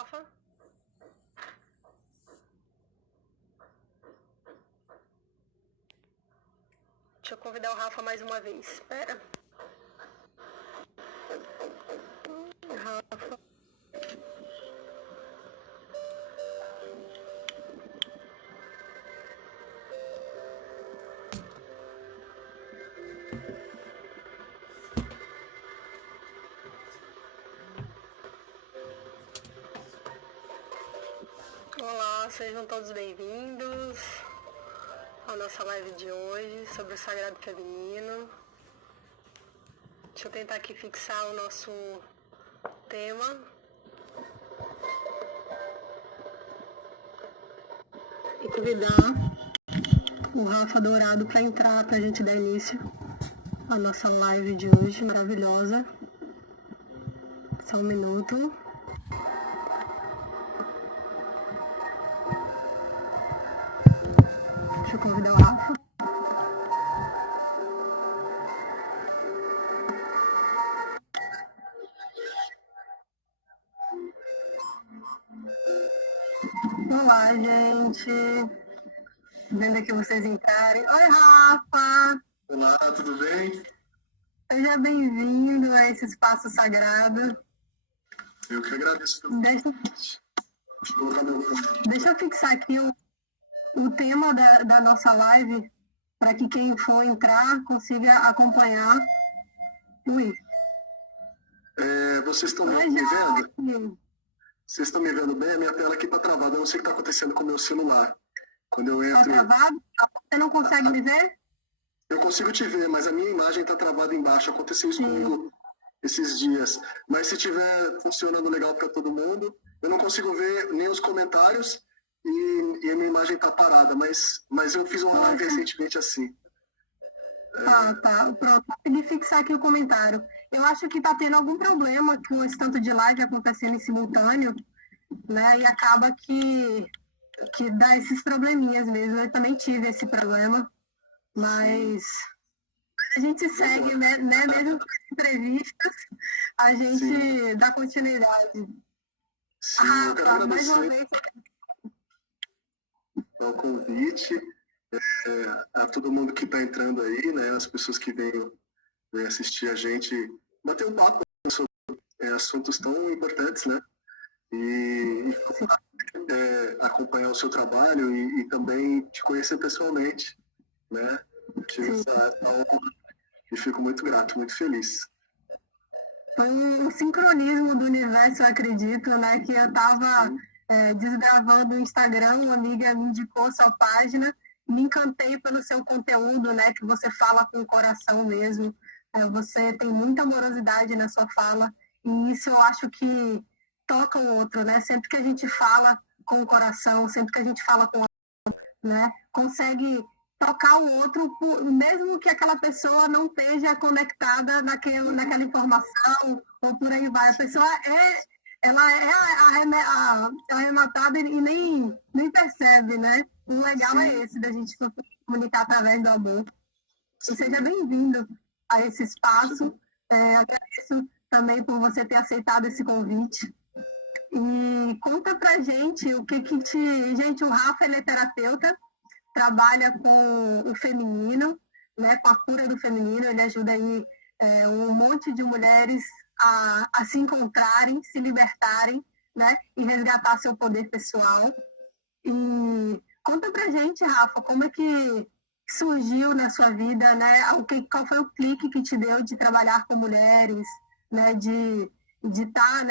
Rafa. Deixa eu convidar o Rafa mais uma vez. Espera. Rafa. Olá, sejam todos bem-vindos à nossa live de hoje sobre o Sagrado Feminino. Deixa eu tentar aqui fixar o nosso tema. E convidar o Rafa Dourado para entrar, para a gente dar início à nossa live de hoje, maravilhosa. Só um minuto. Deixa eu convidar o Rafa. Olá, gente. Vendo aqui vocês entrarem. Oi, Rafa. Olá, tudo bem? Seja bem-vindo a esse espaço sagrado. Eu que agradeço pelo convite. Deixa eu fixar aqui o tema da nossa live para que quem for entrar consiga acompanhar. Ui. Vocês estão me vendo? Vocês estão me vendo bem? A minha tela aqui está travada. Eu não sei o que está acontecendo com o meu celular. Quando eu entro... Está travado? Você não consegue me ver? Eu consigo te ver, mas a minha imagem está travada embaixo. Aconteceu isso comigo esses dias. Mas se estiver funcionando legal para todo mundo, eu não consigo ver nem os comentários e a minha imagem está parada. Mas eu fiz uma live recentemente assim. Tá. Pronto, consegui fixar aqui o comentário. Eu acho que está tendo algum problema com esse tanto de live acontecendo em simultâneo, né? E acaba que dá esses probleminhas mesmo. Eu também tive esse problema, mas a gente segue, né? Mesmo com as entrevistas, a gente dá continuidade. Sim, eu quero mais uma agradecer ao convite, a todo mundo que está entrando aí, né? As pessoas que vêm assistir a gente, bater um papo sobre assuntos tão importantes, né? E acompanhar o seu trabalho e também te conhecer pessoalmente, né? Tive essa honra e fico muito grato, muito feliz. Foi um sincronismo do universo, eu acredito, né? Que eu estava desbravando o Instagram, uma amiga me indicou sua página, me encantei pelo seu conteúdo, né? Que você fala com o coração mesmo. Você tem muita amorosidade na sua fala e isso eu acho que toca o outro, né? Sempre que a gente fala com o coração, sempre que a gente fala com né? Consegue tocar o outro, mesmo que aquela pessoa não esteja conectada naquela informação ou por aí vai. A pessoa ela é arrematada e nem percebe, né? O legal é esse, da gente comunicar através do amor. E seja bem-vindo a esse espaço. Agradeço também por você ter aceitado esse convite. E conta pra gente o que te... Gente, o Rafa, ele é terapeuta, trabalha com o feminino, né, com a cura do feminino. Ele ajuda aí um monte de mulheres a se encontrarem, se libertarem, né, e resgatar seu poder pessoal. E conta pra gente, Rafa, como é que surgiu na sua vida, né? Qual foi o clique que te deu de trabalhar com mulheres, né? De estar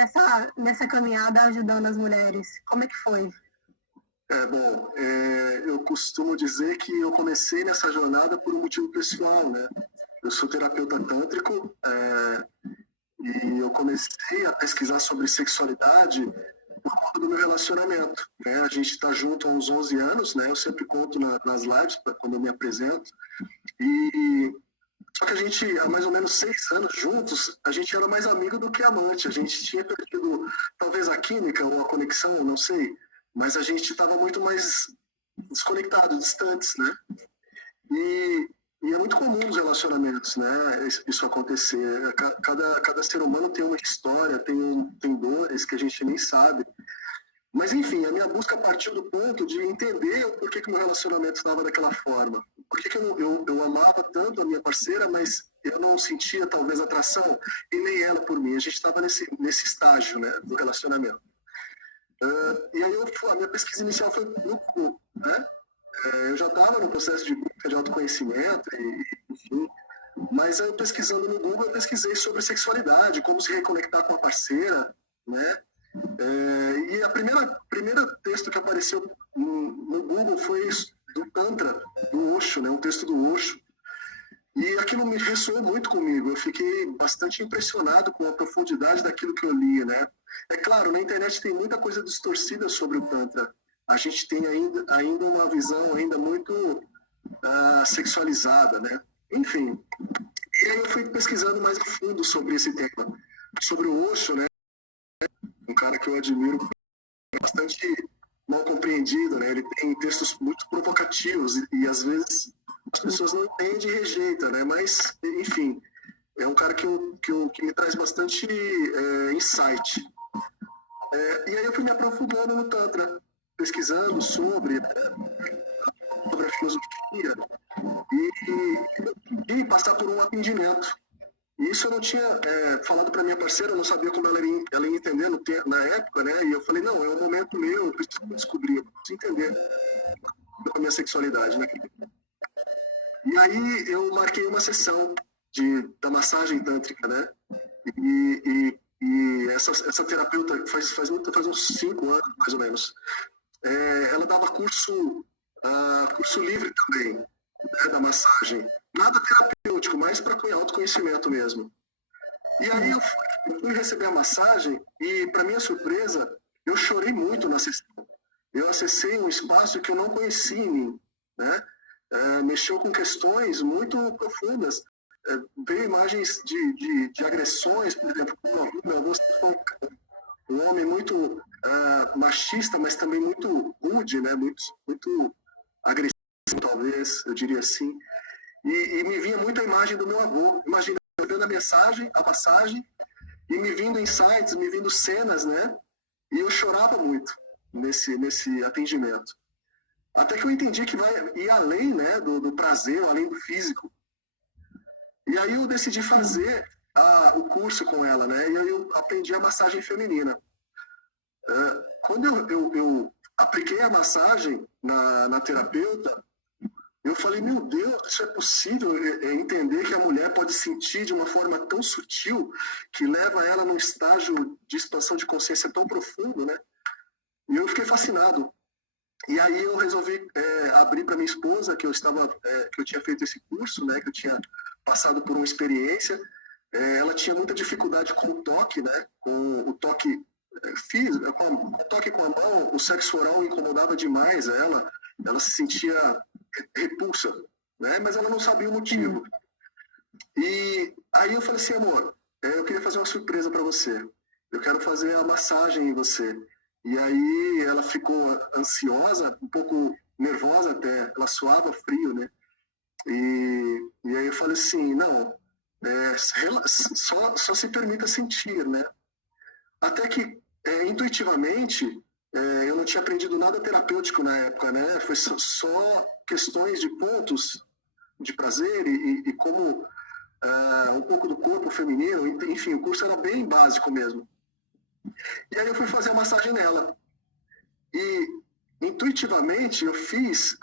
nessa caminhada ajudando as mulheres. Como é que foi? Eu costumo dizer que eu comecei nessa jornada por um motivo pessoal, né? Eu sou terapeuta tântrico e eu comecei a pesquisar sobre sexualidade por conta do meu relacionamento, né? A gente está junto há uns 11 anos, né? Eu sempre conto nas lives, quando eu me apresento. Só que a gente, há mais ou menos 6 anos juntos, a gente era mais amigo do que amante. A gente tinha perdido, talvez, a química ou a conexão, não sei. Mas a gente estava muito mais desconectado, distantes, né? E E é muito comum nos relacionamentos, né? Isso acontecer. Cada ser humano tem uma história, tem dores que a gente nem sabe. Mas, enfim, a minha busca partiu do ponto de entender o porquê que o meu relacionamento estava daquela forma. Por que eu amava tanto a minha parceira, mas eu não sentia, talvez, atração, e nem ela por mim. A gente estava nesse estágio, né, do relacionamento. E aí a minha pesquisa inicial foi no Google, né? Eu já estava no processo de busca de autoconhecimento, enfim. Mas eu pesquisando no Google, eu pesquisei sobre sexualidade, como se reconectar com a parceira, né? E a primeira texto que apareceu no Google foi do Tantra, do Osho, né? Um texto do Osho. E aquilo me ressoou muito comigo. Eu fiquei bastante impressionado com a profundidade daquilo que eu lia, né? É claro, na internet tem muita coisa distorcida sobre o Tantra. A gente tem ainda uma visão ainda muito sexualizada, né? Enfim. E aí eu fui pesquisando mais a fundo sobre esse tema. Sobre o Osho, né? Um cara que eu admiro, bastante mal compreendido, né? Ele tem textos muito provocativos e às vezes as pessoas não entendem e rejeitam, né? Mas, enfim, é um cara que me traz bastante insight. E aí eu fui me aprofundando no Tantra, pesquisando sobre a filosofia e passar por um atendimento. E isso eu não tinha falado para minha parceira, eu não sabia como ela ia entender na época, né? E eu falei, não, é um momento meu, eu preciso descobrir, eu preciso entender a minha sexualidade, né? E aí eu marquei uma sessão da massagem tântrica, né? E essa terapeuta faz uns 5 anos, mais ou menos. Ela dava curso livre também, né, da massagem. Nada terapêutico, mas para autoconhecimento mesmo. E aí eu fui receber a massagem e, para minha surpresa, eu chorei muito na sessão. Eu acessei um espaço que eu não conhecia em mim, né? Mexeu com questões muito profundas. Veio imagens de agressões, por exemplo, meu avô foi um homem muito machista, mas também muito rude, né? Muito agressivo, talvez, eu diria assim. E me vinha muito a imagem do meu avô. Imagina, eu vendo a massagem, e me vindo insights, me vindo cenas, né? E eu chorava muito nesse atendimento. Até que eu entendi que vai ir além, né, do prazer, além do físico. E aí eu decidi fazer o curso com ela, né? E aí eu aprendi a massagem feminina. Quando eu apliquei a massagem na terapeuta, eu falei, meu Deus, isso é possível entender que a mulher pode sentir de uma forma tão sutil que leva ela num estágio de expansão de consciência tão profundo, né? E eu fiquei fascinado. E aí eu resolvi abrir para minha esposa que eu tinha feito esse curso, né? Que eu tinha passado por uma experiência. Ela tinha muita dificuldade com o toque, né? Com o toque físico, com o toque com a mão, o sexo oral incomodava demais ela. Ela se sentia repulsa, né? Mas ela não sabia o motivo. E aí eu falei assim, amor, eu queria fazer uma surpresa para você. Eu quero fazer a massagem em você. E aí ela ficou ansiosa, um pouco nervosa até, ela suava frio, né? E aí eu falei assim, não, só se permita sentir, né? Até que intuitivamente eu não tinha aprendido nada terapêutico na época, né? Foi só questões de pontos de prazer e como um pouco do corpo feminino, enfim, o curso era bem básico mesmo. E aí eu fui fazer a massagem nela. E intuitivamente eu fiz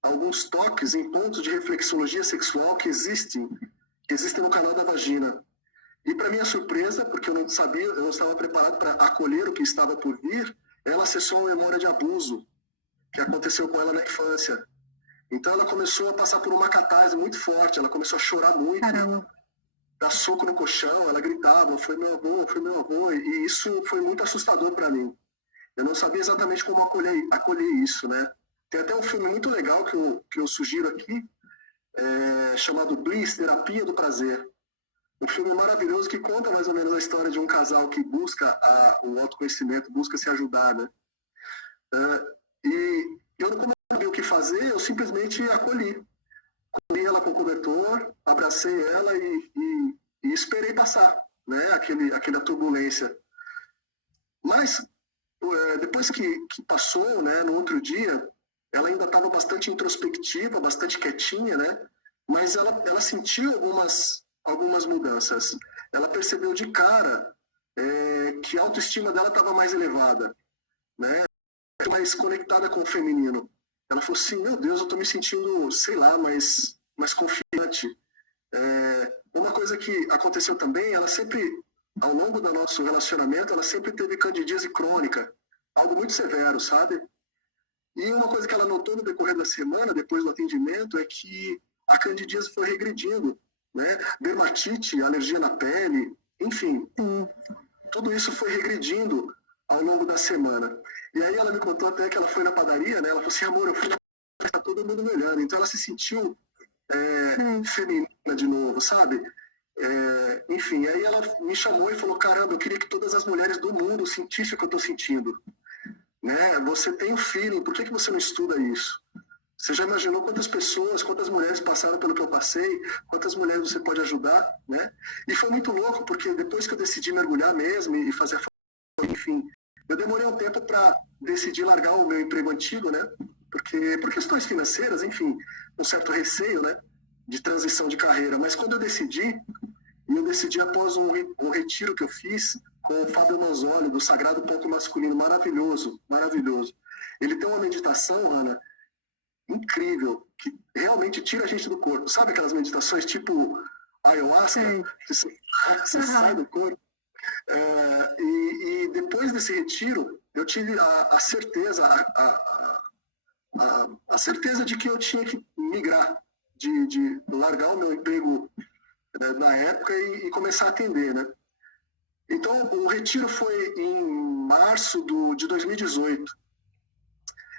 alguns toques em pontos de reflexologia sexual que existem no canal da vagina. E para minha surpresa, porque eu não sabia, eu não estava preparado para acolher o que estava por vir, ela acessou uma memória de abuso que aconteceu com ela na infância. Então ela começou a passar por uma catarse muito forte, ela começou a chorar muito, Caramba. dar soco no colchão, ela gritava, foi meu avô, e isso foi muito assustador para mim. Eu não sabia exatamente como acolher isso, né? Tem até um filme muito legal que eu sugiro aqui, chamado Bliss, Terapia do Prazer. Um filme maravilhoso que conta mais ou menos a história de um casal que busca o autoconhecimento, busca se ajudar, né? E eu não sabia o que fazer, eu simplesmente acolhi. cobri ela com o cobertor, abracei ela e esperei passar, né, aquela turbulência. Mas depois que passou, né, no outro dia, ela ainda estava bastante introspectiva, bastante quietinha, né, mas ela sentiu algumas mudanças. Ela percebeu de cara que a autoestima dela estava mais elevada, né, mais conectada com o feminino. Ela falou assim, meu Deus, eu estou me sentindo, sei lá, mais confiante. Uma coisa que aconteceu também, ela sempre, ao longo do nosso relacionamento, ela sempre teve candidíase crônica, algo muito severo, sabe? E uma coisa que ela notou no decorrer da semana, depois do atendimento, é que a candidíase foi regredindo, né? Dermatite, alergia na pele, enfim, tudo isso foi regredindo ao longo da semana. E aí ela me contou até que ela foi na padaria, né? Ela falou assim, amor, eu fui na padaria, tá todo mundo me olhando. Então ela se sentiu feminina de novo, sabe? Enfim, aí ela me chamou e falou, caramba, eu queria que todas as mulheres do mundo sentissem o que eu tô sentindo. Né? Você tem o feeling, por que você não estuda isso? Você já imaginou quantas pessoas, quantas mulheres passaram pelo que eu passei, quantas mulheres você pode ajudar, né? E foi muito louco, porque depois que eu decidi mergulhar mesmo e fazer a... Enfim, eu demorei um tempo para decidir largar o meu emprego antigo, né? Porque por questões financeiras, enfim, um certo receio, né? De transição de carreira. Mas quando eu decidi após um retiro que eu fiz com o Fábio Manzoli, do Sagrado Ponto Masculino, maravilhoso, maravilhoso. Ele tem uma meditação, Ana, incrível, que realmente tira a gente do corpo. Sabe aquelas meditações tipo ayahuasca? Que você sai do corpo. E depois desse retiro, eu tive a certeza, a certeza de que eu tinha que migrar, de largar o meu emprego na época e começar a atender, né? Então, o retiro foi em março de 2018.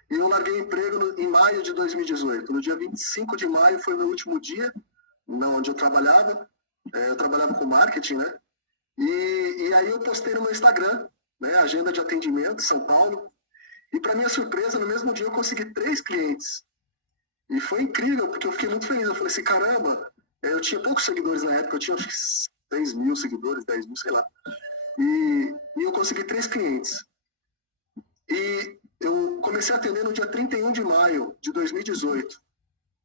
E eu larguei o emprego em maio de 2018. No dia 25 de maio foi o meu último dia, onde eu trabalhava. Eu trabalhava com marketing, né? E aí eu postei no meu Instagram, né? Agenda de atendimento, São Paulo. E para minha surpresa, no mesmo dia eu consegui 3 clientes. E foi incrível, porque eu fiquei muito feliz. Eu falei assim, caramba, eu tinha poucos seguidores na época, eu tinha acho que 6 mil seguidores, 10 mil, sei lá. E eu consegui 3 clientes. E eu comecei a atender no dia 31 de maio de 2018.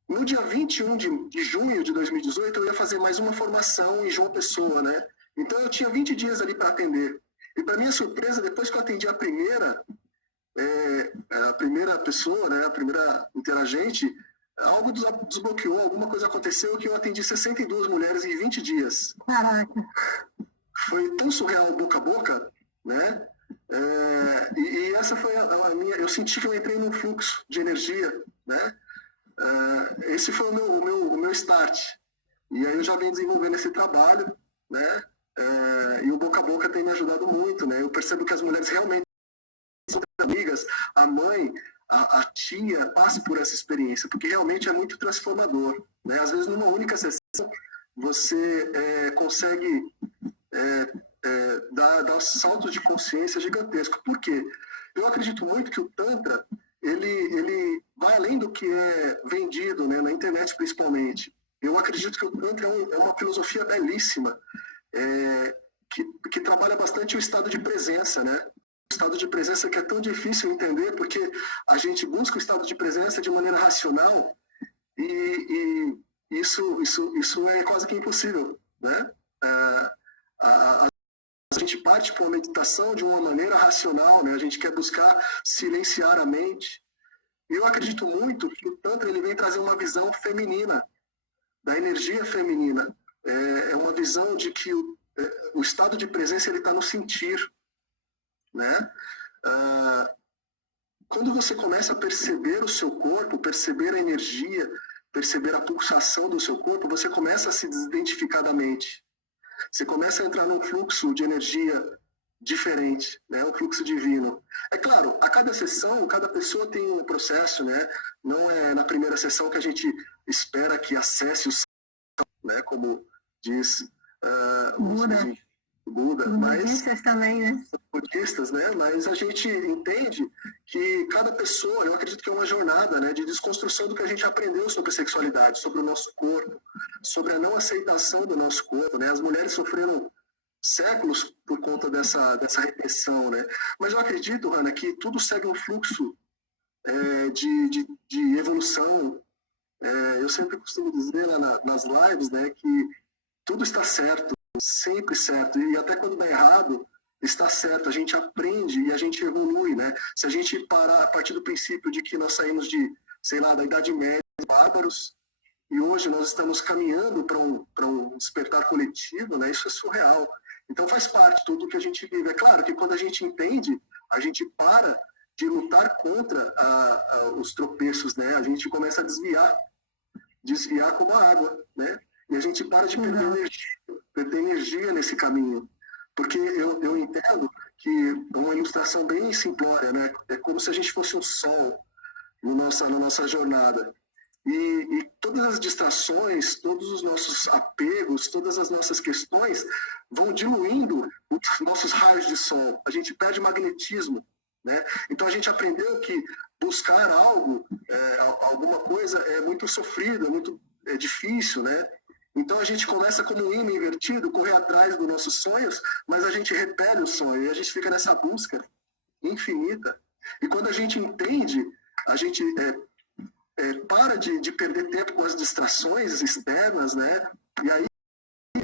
No dia 21 de junho de 2018, eu ia fazer mais uma formação em João Pessoa, né? Então eu tinha 20 dias ali para atender. E para minha surpresa, depois que eu atendi a primeira pessoa, né, a primeira interagente, algo desbloqueou, alguma coisa aconteceu que eu atendi 62 mulheres em 20 dias. Caraca! Foi tão surreal boca a boca, né? E essa foi a minha... Eu senti que eu entrei num fluxo de energia, né? Esse foi o meu start. E aí eu já venho desenvolvendo esse trabalho, né? E o boca a boca tem me ajudado muito, né? Eu percebo que as mulheres realmente são amigas, a mãe, a tia passa por essa experiência, porque realmente é muito transformador, né? Às vezes numa única sessão você consegue dar saltos de consciência gigantesco. Por quê? Eu acredito muito que o Tantra ele vai além do que é vendido, né, na internet principalmente. Eu acredito que o Tantra é uma filosofia belíssima, que trabalha bastante o estado de presença, né? O estado de presença que é tão difícil entender, porque a gente busca o estado de presença de maneira racional e isso é quase que impossível, né? A gente parte para uma meditação de uma maneira racional, né? A gente quer buscar silenciar a mente. E eu acredito muito que o Tantra ele vem trazer uma visão feminina, da energia feminina. É uma visão de que o estado de presença ele está no sentir, né? Quando você começa a perceber o seu corpo, perceber a energia, perceber a pulsação do seu corpo, você começa a se desidentificar da mente. Você começa a entrar num fluxo de energia diferente, né? Um fluxo divino. É claro, a cada sessão, cada pessoa tem um processo, né? Não é na primeira sessão que a gente espera que acesse o céu, né? Como diz Buda. Buda, mas budistas também, né? budistas, né? Mas a gente entende que cada pessoa, eu acredito que é uma jornada, né, de desconstrução do que a gente aprendeu sobre sexualidade, sobre o nosso corpo, sobre a não aceitação do nosso corpo, né? As mulheres sofreram séculos por conta dessa repressão, né? Mas eu acredito, Ana, que tudo segue um fluxo de evolução. Eu sempre costumo dizer lá nas lives, né, que tudo está certo, sempre certo, e até quando dá errado, está certo, a gente aprende e a gente evolui, né? Se a gente parar a partir do princípio de que nós saímos de, sei lá, da Idade Média, bárbaros, e hoje nós estamos caminhando para um despertar coletivo, né? Isso é surreal. Então faz parte de tudo que a gente vive. É claro que quando a gente entende, a gente para de lutar contra os tropeços, né? A gente começa a desviar como a água, né? E a gente para de perder energia nesse caminho. Porque eu entendo que uma ilustração bem simplória, né? É como se a gente fosse um sol na nossa jornada. E todas as distrações, todos os nossos apegos, todas as nossas questões vão diluindo os nossos raios de sol. A gente perde magnetismo, né? Então a gente aprendeu que buscar algo, alguma coisa é muito sofrido, é difícil, né? Então a gente começa como um imã invertido, correr atrás dos nossos sonhos, mas a gente repele o sonho e a gente fica nessa busca infinita. E quando a gente entende, a gente para de perder tempo com as distrações externas, né? E aí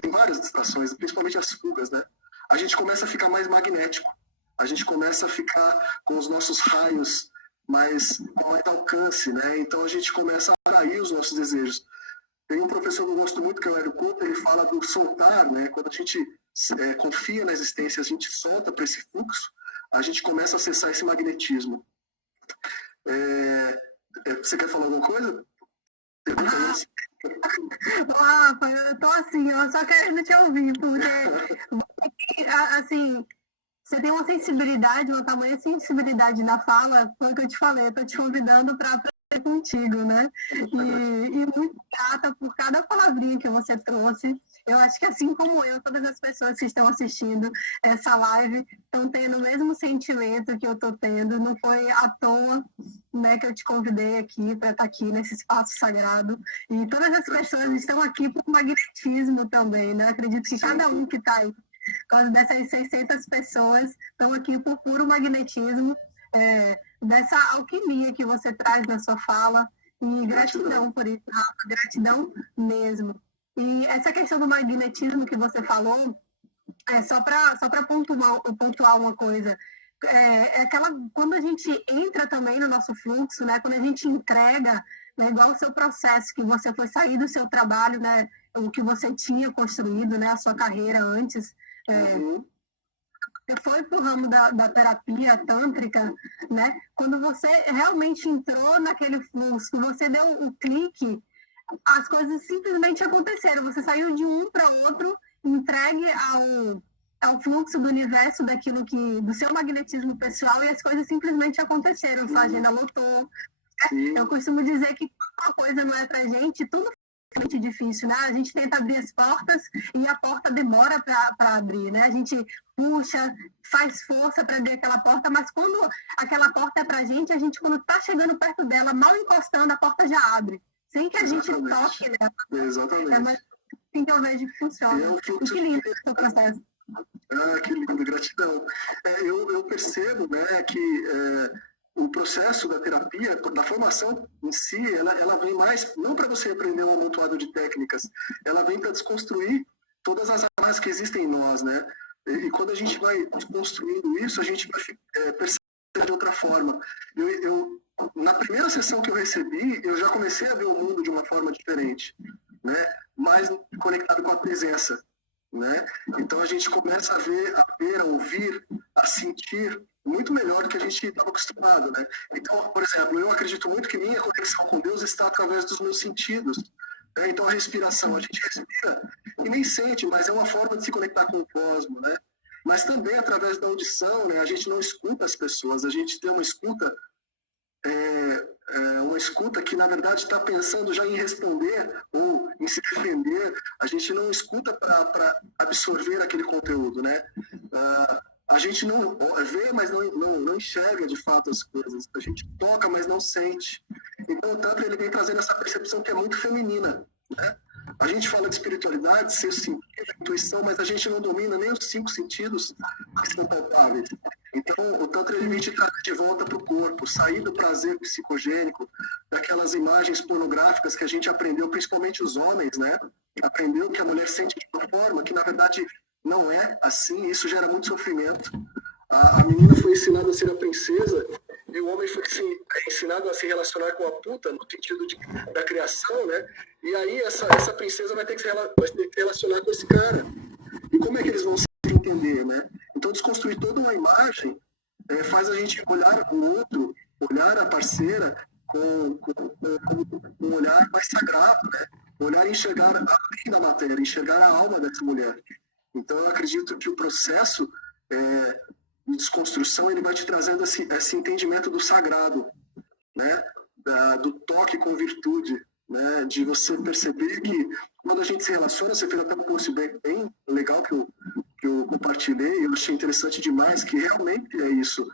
tem várias distrações, principalmente as fugas, né? A gente começa a ficar mais magnético, a gente começa a ficar com os nossos raios com mais alcance, né? Então a gente começa a atrair os nossos desejos. Tem um professor que eu gosto muito, que é o Hélio Couto, ele fala do soltar, né? Quando a gente confia na existência, a gente solta para esse fluxo, a gente começa a acessar esse magnetismo. Você quer falar alguma coisa? Rafa, eu tô assim, eu só querendo te ouvir, porque, assim, você tem uma sensibilidade, uma tamanha sensibilidade na fala, foi o que eu te falei, eu tô te convidando para aprender contigo, né? E muito grata por cada palavrinha que você trouxe. Eu acho que assim como eu, todas as pessoas que estão assistindo essa live estão tendo o mesmo sentimento que eu estou tendo. Não foi à toa, né, que eu te convidei aqui para estar aqui nesse espaço sagrado. E todas as pessoas estão aqui por magnetismo também, né? Acredito que cada um que está aí, por causa dessas 600 pessoas, estão aqui por puro magnetismo, dessa alquimia que você traz na sua fala. E gratidão por isso, Rafa, gratidão mesmo. E essa questão do magnetismo que você falou, só para pontuar uma coisa, aquela, quando a gente entra também no nosso fluxo, né, quando a gente entrega, né, igual o seu processo, que você foi sair do seu trabalho, né, o que você tinha construído, né, a sua carreira antes, você foi para o ramo da terapia tântrica, né, quando você realmente entrou naquele fluxo, você deu um clique, as coisas simplesmente aconteceram. Você saiu de um para outro, entregue ao fluxo do universo, do seu magnetismo pessoal, e as coisas simplesmente aconteceram. Sua agenda lotou. Eu costumo dizer que uma coisa não é pra gente, tudo é muito difícil, né? A gente tenta abrir as portas e a porta demora para abrir, né? A gente puxa, faz força para abrir aquela porta, mas quando aquela porta é pra gente, a gente, quando tá chegando perto dela, mal encostando, a porta já abre. Sem que a gente toque nela. Exatamente. É mais assim que eu vejo que funciona. E que lindo esse seu processo. Que lindo, gratidão. Eu percebo, né, que o processo da terapia, da formação em si, ela vem mais, não para você aprender um amontoado de técnicas, ela vem para desconstruir todas as amarras que existem em nós, né? E quando a gente vai desconstruindo isso, a gente vai perceber de outra forma. Na primeira sessão que eu recebi, eu já comecei a ver o mundo de uma forma diferente, né? Mais conectado com a presença, né? Então a gente começa a ver, a ouvir, a sentir muito melhor do que a gente estava acostumado, né? Então, por exemplo, eu acredito muito que minha conexão com Deus está através dos meus sentidos, né? Então a respiração, a gente respira e nem sente, mas é uma forma de se conectar com o cosmos, né? Mas também através da audição, né? A gente não escuta as pessoas, a gente tem uma escuta uma escuta que, na verdade, está pensando já em responder ou em se defender. A gente não escuta para absorver aquele conteúdo, né? A gente não vê, mas não enxerga de fato as coisas. A gente toca, mas não sente. Então, o Tantra ele vem trazendo essa percepção que é muito feminina, né? A gente fala de espiritualidade, ser sentido, intuição, mas a gente não domina nem os 5 sentidos que são palpáveis. Então, o Tantra ele vem te trazer de volta para o corpo, sair do prazer psicogênico, daquelas imagens pornográficas que a gente aprendeu, principalmente os homens, né? Aprendeu que a mulher sente de uma forma que, na verdade, não é assim, e isso gera muito sofrimento. A menina foi ensinada a ser a princesa e o homem foi ensinado a se relacionar com a puta, no sentido da criação, né? E aí essa princesa vai ter que se relacionar com esse cara. E como é que eles vão se entender, né? Então, desconstruir toda uma imagem faz a gente olhar o outro, olhar a parceira com um olhar mais sagrado, né? Olhar e enxergar além da matéria, enxergar a alma dessa mulher. Então, eu acredito que o processo de desconstrução ele vai te trazendo esse entendimento do sagrado, né? Do toque com virtude, né? De você perceber que quando a gente se relaciona, você fez até um post bem legal que eu compartilhei, eu achei interessante demais, que realmente é isso,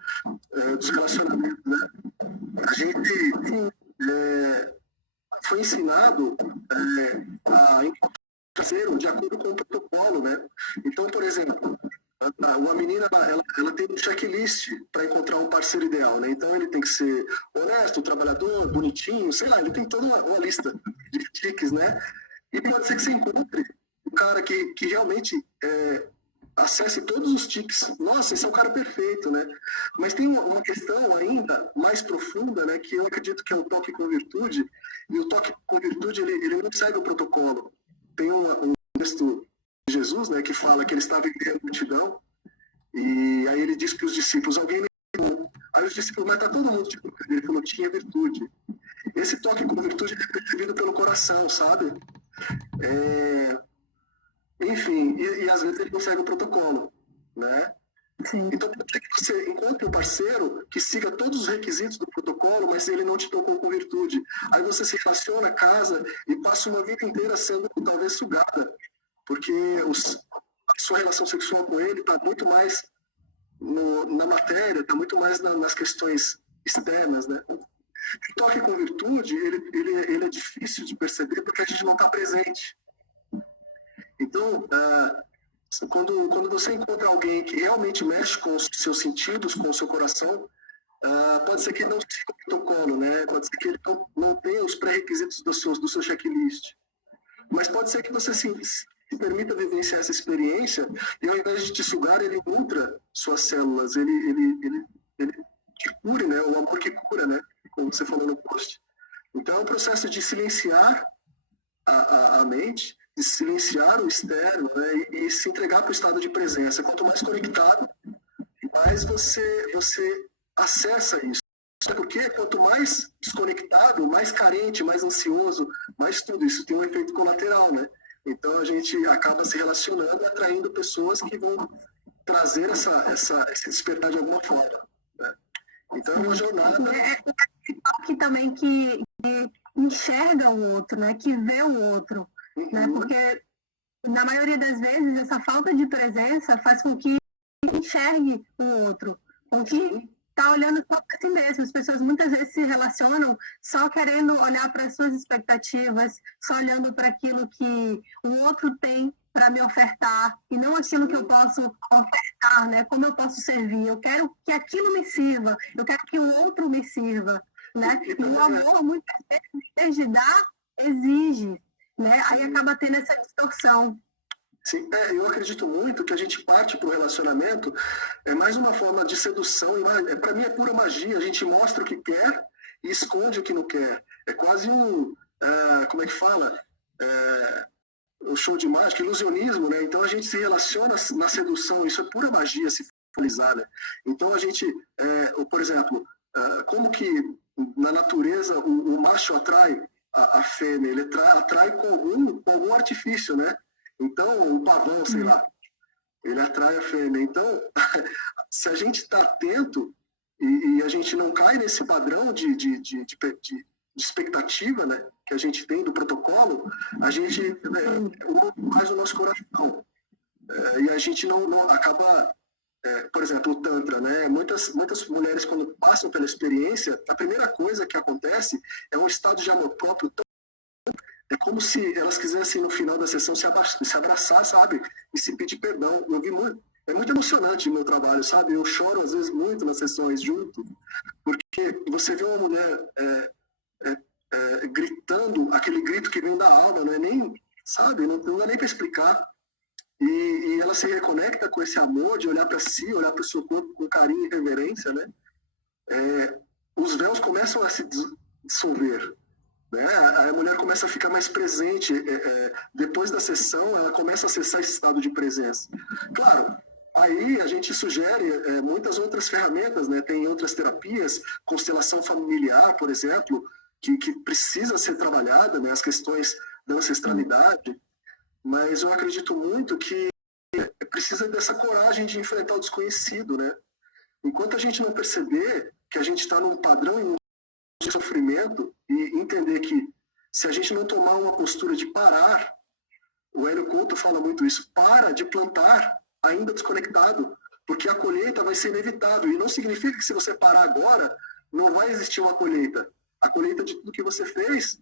dos relacionamentos, né? A gente foi ensinado a encontrar parceiro de acordo com o protocolo, né? Então, por exemplo, uma menina ela tem um checklist para encontrar um parceiro ideal, né? Então ele tem que ser honesto, trabalhador, bonitinho, sei lá, ele tem toda uma lista de tiques, né? E pode ser que você encontre um cara que realmente acesse todos os tiques. Nossa, esse é o cara perfeito, né? Mas tem uma questão ainda mais profunda, né? Que eu acredito que é o toque com virtude. E o toque com virtude ele não segue o protocolo. Tem um texto de Jesus, né, que fala que ele estava em meio à multidão e aí ele diz para os discípulos, alguém me chamou. Aí os discípulos, mas está todo mundo de virtude. Ele falou, tinha virtude. Esse toque com virtude é percebido pelo coração, sabe? Enfim, e às vezes ele não segue o protocolo, né? Sim. Então pode ser que você encontre um parceiro que siga todos os requisitos do protocolo, mas ele não te tocou com virtude. Aí você se relaciona, casa e passa uma vida inteira sendo talvez sugada, porque a sua relação sexual com ele está muito mais na matéria, está muito mais nas questões externas, né? O toque com virtude, ele é difícil de perceber porque a gente não está presente. Então, quando você encontra alguém que realmente mexe com os seus sentidos, com o seu coração, pode ser que ele não siga o protocolo, né? Pode ser que ele não tenha os pré-requisitos do seu checklist. Mas pode ser que você se permita vivenciar essa experiência e ao invés de te sugar, ele nutra suas células, ele te cure, né? O amor que cura, né? Como você falou no post. Então, é um processo de silenciar a mente, de silenciar o externo, né, e se entregar para o estado de presença. Quanto mais conectado, mais você acessa isso. Porque quanto mais desconectado, mais carente, mais ansioso, mais tudo isso tem um efeito colateral, né? Então a gente acaba se relacionando e atraindo pessoas que vão trazer esse despertar de alguma forma, né? Então é uma jornada. Que também que enxerga o outro, né? Que vê o outro, né? Porque na maioria das vezes essa falta de presença faz com que enxergue o outro, com que está olhando só para si mesmo. As pessoas muitas vezes se relacionam só querendo olhar para as suas expectativas, só olhando para aquilo que o outro tem para me ofertar e não aquilo que eu posso ofertar, né? Como eu posso servir? Eu quero que aquilo me sirva, eu quero que o outro me sirva, né? E o amor muitas vezes, em vez de dar, exige, né? Aí acaba tendo essa distorção. Sim, eu acredito muito que a gente parte para o relacionamento é mais uma forma de sedução, para mim é pura magia, a gente mostra o que quer e esconde o que não quer. É quase como é que fala? O show de mágica, ilusionismo, né? Então a gente se relaciona na sedução, isso é pura magia se focalizar, né? Então a gente, por exemplo, como que na natureza o macho atrai a fêmea, ele atrai com algum artifício, né? Então, o pavão, sei lá, ele atrai a fêmea. Então, se a gente está atento e a gente não cai nesse padrão de expectativa, né, que a gente tem do protocolo, a gente faz o nosso coração. E a gente não acaba, por exemplo, o Tantra, né? Muitas mulheres, quando passam pela experiência, a primeira coisa que acontece é um estado de amor próprio. É como se elas quisessem, no final da sessão, se abraçar, sabe? E se pedir perdão. Eu vi muito. É muito emocionante o meu trabalho, sabe? Eu choro, às vezes, muito nas sessões junto, porque você vê uma mulher gritando, aquele grito que vem da alma, não é nem, sabe? Não dá nem para explicar. E ela se reconecta com esse amor de olhar para si, olhar para o seu corpo com carinho e reverência, né? Os véus começam a se dissolver, né? A mulher começa a ficar mais presente. Depois da sessão, ela começa a acessar esse estado de presença. Claro, aí a gente sugere muitas outras ferramentas, né? Tem outras terapias, constelação familiar, por exemplo, que precisa ser trabalhada, né? As questões da ancestralidade. Mas eu acredito muito que precisa dessa coragem de enfrentar o desconhecido, né? Enquanto a gente não perceber que a gente está num padrão de sofrimento e entender que se a gente não tomar uma postura de parar, o Hélio Couto fala muito isso, para de plantar ainda desconectado, porque a colheita vai ser inevitável. E não significa que se você parar agora, não vai existir uma colheita. A colheita de tudo que você fez,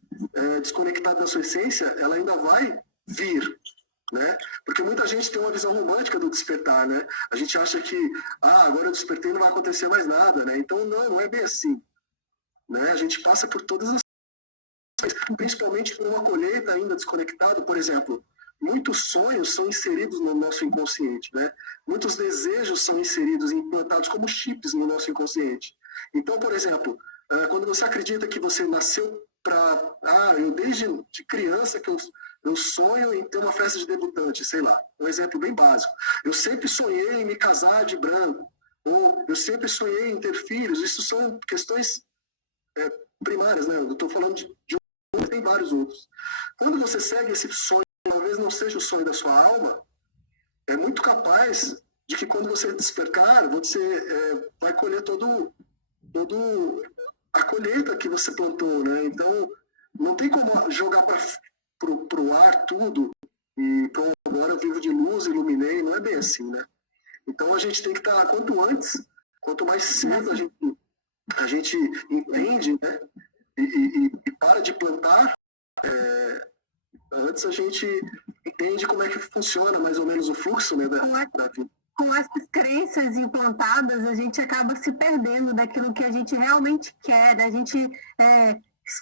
desconectado da sua essência, ela ainda vai vir, né? Porque muita gente tem uma visão romântica do despertar, né? A gente acha que, agora eu despertei, não vai acontecer mais nada, né? Então, não é bem assim, né? A gente passa por todas as principalmente por uma colheita ainda desconectado, por exemplo, muitos sonhos são inseridos no nosso inconsciente, né? Muitos desejos são inseridos, implantados como chips no nosso inconsciente. Então, por exemplo, quando você acredita que você nasceu para... eu desde de criança que eu sonho em ter uma festa de debutante, sei lá, um exemplo bem básico. Eu sempre sonhei em me casar de branco, ou eu sempre sonhei em ter filhos. Isso são questões primárias, né? Eu estou falando de um, tem vários outros. Quando você segue esse sonho, talvez não seja o sonho da sua alma, é muito capaz de que quando você despertar, você vai colher todo a colheita que você plantou, né? Então, não tem como jogar pro ar tudo e pronto, agora eu vivo de luz, iluminei, não é bem assim, né? Então a gente tem que estar, quanto antes, quanto mais cedo a gente entende, né? E para de plantar, antes a gente entende como é que funciona mais ou menos o fluxo, né, da vida. Com essas crenças implantadas, a gente acaba se perdendo daquilo que a gente realmente quer, a gente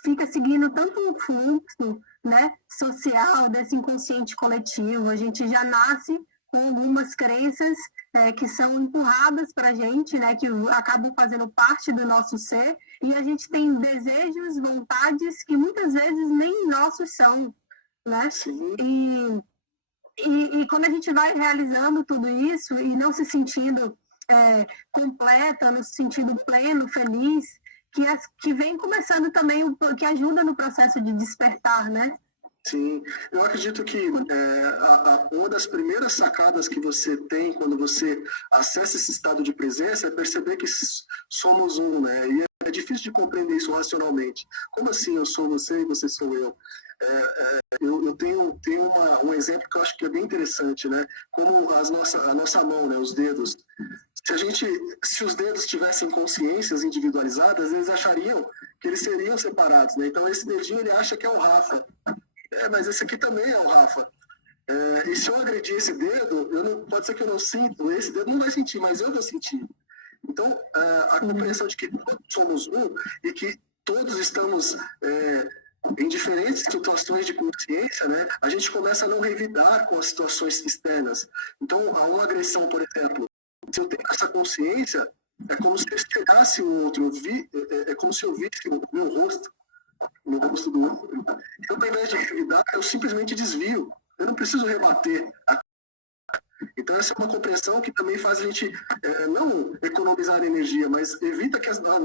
fica seguindo tanto um fluxo, né, social desse inconsciente coletivo. A gente já nasce com algumas crenças que são empurradas para a gente, né, que acabam fazendo parte do nosso ser, e a gente tem desejos, vontades que muitas vezes nem nossos são, né? E quando a gente vai realizando tudo isso e não se sentindo completa, no sentido pleno, feliz, que vem começando também, que ajuda no processo de despertar, né? Sim, eu acredito que uma das primeiras sacadas que você tem quando você acessa esse estado de presença é perceber que somos um, né? E é difícil de compreender isso racionalmente. Como assim eu sou você e você sou eu? Eu tenho um exemplo que eu acho que é bem interessante, né? Como a nossa mão, né? Os dedos. Se os dedos tivessem consciências individualizadas, eles achariam que eles seriam separados, né? Então esse dedinho ele acha que é o Rafa. Mas esse aqui também é o Rafa. E se eu agredir esse dedo, pode ser que eu não sinto, esse dedo não vai sentir, mas eu vou sentir. Então, a compreensão de que todos somos um e que todos estamos em diferentes situações de consciência, né, a gente começa a não revidar com as situações externas. Então, a uma agressão, por exemplo, se eu tenho essa consciência, é como se eu espelhasse o outro, é como se eu visse o meu rosto no rosto do outro. Então, ao invés de revidar, eu simplesmente desvio. Eu não preciso rebater. Então, essa é uma compreensão que também faz a gente não economizar energia, mas evita que a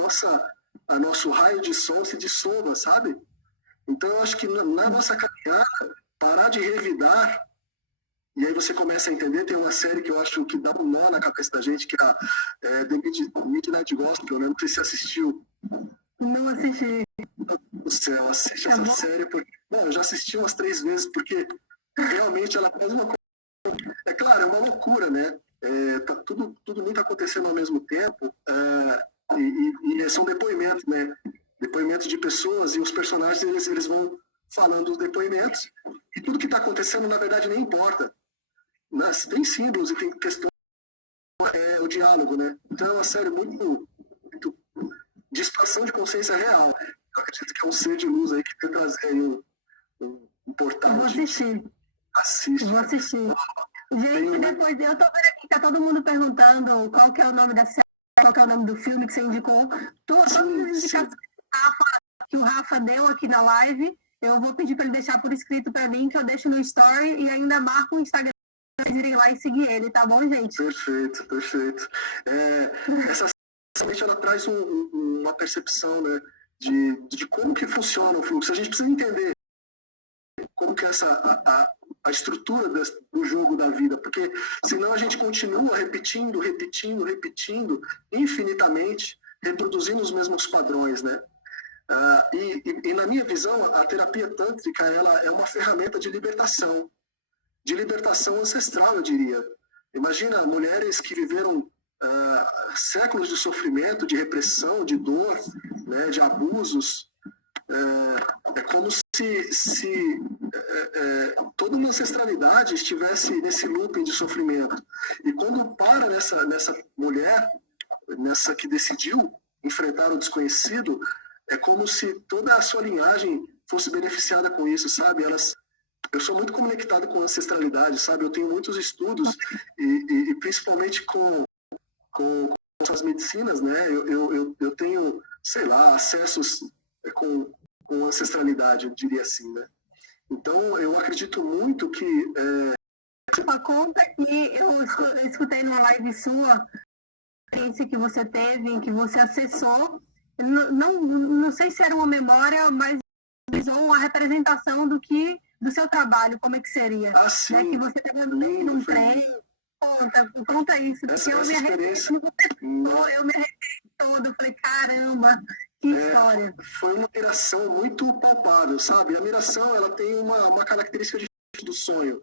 nosso raio de sol se dissolva, sabe? Então, eu acho que na nossa caminhada, parar de revidar E aí você começa a entender, tem uma série que eu acho que dá um nó na cabeça da gente, que é a The Midnight Gospel, né? Não sei se você assistiu. Não assisti. Do céu, assiste É essa bom? série, porque... Não, eu já assisti umas 3 vezes, porque realmente ela faz uma coisa... É claro, é uma loucura, né? Tá tudo muito acontecendo ao mesmo tempo, e são depoimentos, né? Depoimentos de pessoas, e os personagens, eles vão falando os depoimentos, e tudo que está acontecendo, na verdade, nem importa. Mas tem símbolos e tem questões, o diálogo, né? Então é uma série muito de expansão de consciência real. Eu acredito que é um ser de luz aí que quer trazer aí um portal. Vou assistir. Assiste. Vou assistir. Gente, depois eu tô vendo aqui que tá todo mundo perguntando qual que é o nome da série, qual que é o nome do filme que você indicou. Todas as indicações que o Rafa deu aqui na live, eu vou pedir para ele deixar por escrito para mim, que eu deixo no story e ainda marco o Instagram para vocês irem lá e seguir ele, tá bom, gente? Perfeito, perfeito. Essa realmente ela traz uma percepção, né, de como que funciona o fluxo. A gente precisa entender como que é a estrutura do jogo da vida, porque senão a gente continua repetindo infinitamente, reproduzindo os mesmos padrões, né? E na minha visão, a terapia tântrica ela é uma ferramenta de libertação ancestral, eu diria. Imagina mulheres que viveram séculos de sofrimento, de repressão, de dor, né, de abusos. É como se toda uma ancestralidade estivesse nesse looping de sofrimento. E quando para nessa mulher, nessa que decidiu enfrentar o desconhecido, é como se toda a sua linhagem fosse beneficiada com isso, sabe? Eu sou muito conectado com a ancestralidade, sabe? Eu tenho muitos estudos e principalmente com as medicinas, né? Eu tenho, sei lá, acessos com ancestralidade, eu diria assim, né? Então, eu acredito muito que... Uma conta que eu escutei numa live sua, experiência que você teve, em que você acessou, não sei se era uma memória, mas uma representação do seu trabalho, como é que seria? Ah, sim. Né? Que você estava num trem. Conta isso. Eu me arrependo todo. Falei, caramba, que história. Foi uma miração muito palpável, sabe? A miração, ela tem uma característica diferente do sonho.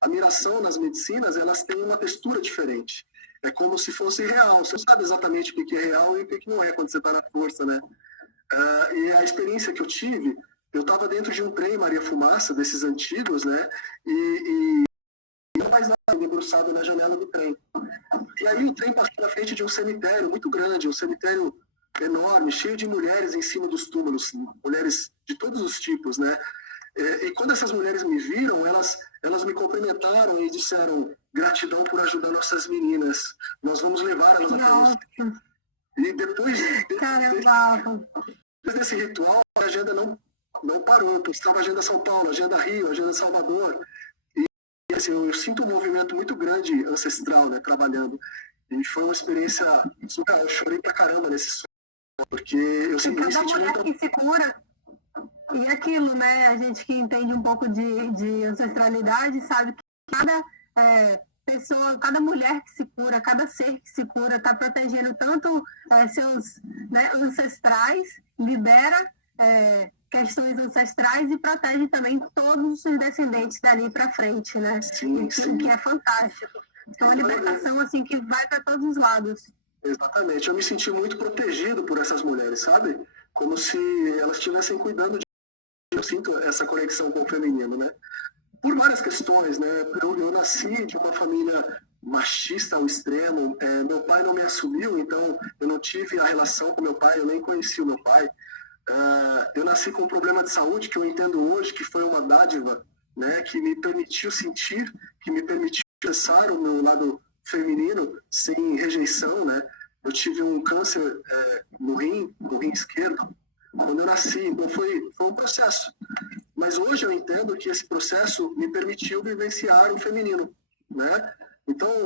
A miração nas medicinas, elas têm uma textura diferente. É como se fosse real. Você não sabe exatamente o que é real e o que não é quando você está na força, né? E a experiência que eu tive, eu estava dentro de um trem Maria Fumaça, desses antigos, né? E mais nada, debruçado na janela do trem. E aí o trem passou na frente de um cemitério muito grande, um cemitério enorme, cheio de mulheres em cima dos túmulos, mulheres de todos os tipos, né? E quando essas mulheres me viram, elas me cumprimentaram e disseram: gratidão por ajudar nossas meninas, nós vamos levar elas até você. E depois desse ritual, a agenda não parou. Eu postava a Agenda São Paulo, Agenda Rio, Agenda Salvador. E assim, eu sinto um movimento muito grande ancestral, né, trabalhando. E foi uma experiência surreal. Eu chorei pra caramba nesse sonho, porque eu sempre me senti muito... que se cura. E aquilo, né? A gente que entende um pouco de ancestralidade sabe que cada pessoa, cada mulher que se cura, cada ser que se cura, está protegendo tanto seus, né, ancestrais, libera questões ancestrais e protege também todos os seus descendentes dali para frente, né? Sim. Que é fantástico. Então, a libertação, assim, que vai para todos os lados. Exatamente. Eu me senti muito protegido por essas mulheres, sabe? Como se elas estivessem cuidando de... Eu sinto essa conexão com o feminino, né? Por várias questões, né? Eu nasci de uma família machista ao extremo. Meu pai não me assumiu, então eu não tive a relação com meu pai, eu nem conheci o meu pai. Eu nasci com um problema de saúde que eu entendo hoje que foi uma dádiva, né? Que me permitiu sentir, que me permitiu acessar o meu lado feminino sem rejeição, né? Eu tive um câncer no rim esquerdo, quando eu nasci, então foi um processo. Mas hoje eu entendo que esse processo me permitiu vivenciar o feminino, né? Então,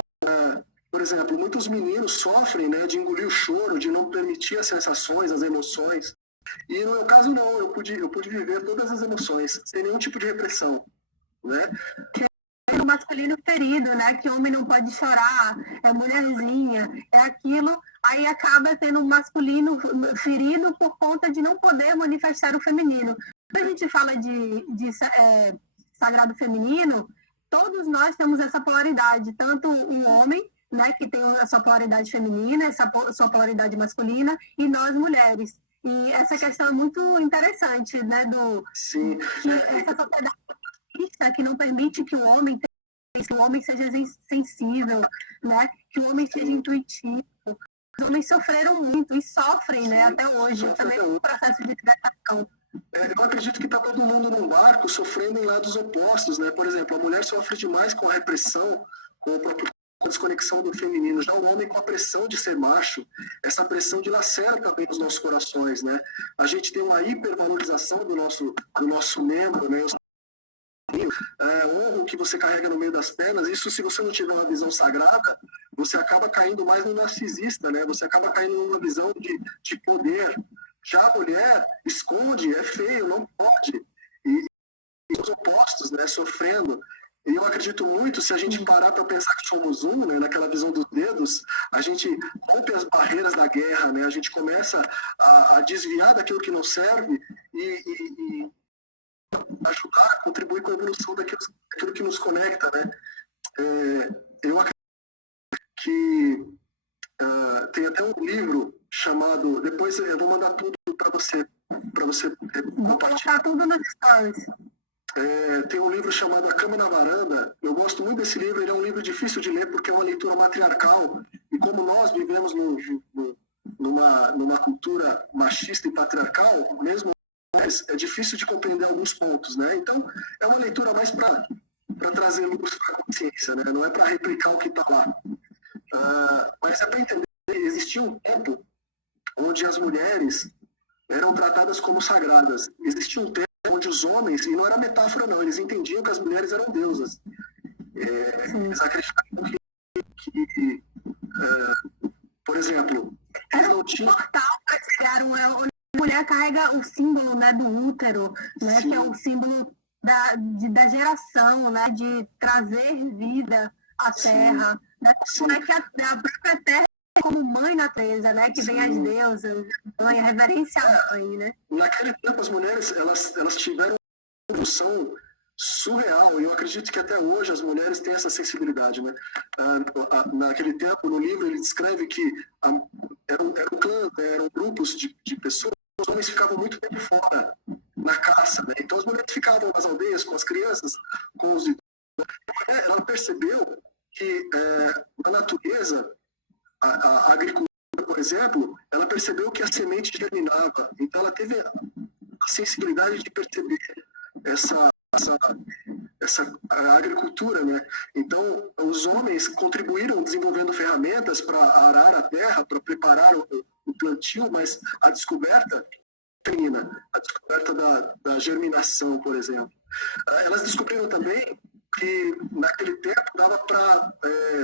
por exemplo, muitos meninos sofrem, né, de engolir o choro, de não permitir as sensações, as emoções. E no meu caso não, eu pude viver todas as emoções, sem nenhum tipo de repressão, né? o masculino ferido, né? Que homem não pode chorar, é mulherzinha, é aquilo. Aí acaba tendo um masculino ferido por conta de não poder manifestar o feminino. Quando a gente fala de sagrado feminino, todos nós temos essa polaridade, tanto o homem, né, que tem a sua polaridade feminina, essa sua polaridade masculina, e nós mulheres. E essa questão é muito interessante, né, Sim. Essa sociedade que não permite que o homem seja sensível, né, que o homem seja intuitivo. Os homens sofreram muito e sofrem, né, até hoje, também no processo de libertação. Eu acredito que está todo mundo num barco sofrendo em lados opostos, né? Por exemplo, a mulher sofre demais com a repressão, com a desconexão do feminino. Já o homem com a pressão de ser macho, essa pressão dilacera também os nossos corações, né? A gente tem uma hipervalorização do nosso membro, né? O que você carrega no meio das pernas, isso se você não tiver uma visão sagrada, você acaba caindo mais no narcisista, né? Você acaba caindo numa visão de poder. Já a mulher esconde, é feio, não pode. E os opostos, né, sofrendo. E eu acredito muito, se a gente parar para pensar que somos um, né, naquela visão dos dedos, a gente rompe as barreiras da guerra, né, a gente começa a desviar daquilo que não serve e ajudar a contribuir com a evolução daquilo que nos conecta, né. Eu acredito que tem até um livro chamado, depois eu vou mandar tudo para você vou colocar tudo nos stories. Tem um livro chamado A Cama na Varanda. Eu gosto muito desse livro, ele é um livro difícil de ler porque é uma leitura matriarcal, e como nós vivemos numa cultura machista e patriarcal, mesmo é difícil de compreender alguns pontos, né? Então é uma leitura mais para trazer luz para a consciência, né? Não é para replicar o que está lá. Mas é para entender que existia um tempo onde as mulheres eram tratadas como sagradas. Existia um tempo onde os homens, e não era metáfora não, eles entendiam que as mulheres eram deusas. Eles acreditavam que por exemplo, eles não tinham... portal para criar a mulher carrega o símbolo, né, do útero, né, que é o símbolo da geração, né, de trazer vida à terra, né, como é que a própria terra é como mãe natureza, né, que vem as deusas, mãe, a reverência à mãe, né. Naquele tempo as mulheres, elas tiveram uma evolução surreal, e eu acredito que até hoje as mulheres têm essa sensibilidade, né. Naquele tempo, no livro, ele descreve que eram clãs, eram grupos de pessoas, os homens ficavam muito tempo fora, na caça, né? Então as mulheres ficavam nas aldeias com as crianças, com os idosos. Ela percebeu que na natureza, a agricultura, por exemplo, ela percebeu que a semente germinava, então ela teve a sensibilidade de perceber essa agricultura, né? Então os homens contribuíram desenvolvendo ferramentas para arar a terra, para preparar o plantio, mas a descoberta feminina, a descoberta da germinação, por exemplo. Elas descobriram também que naquele tempo dava para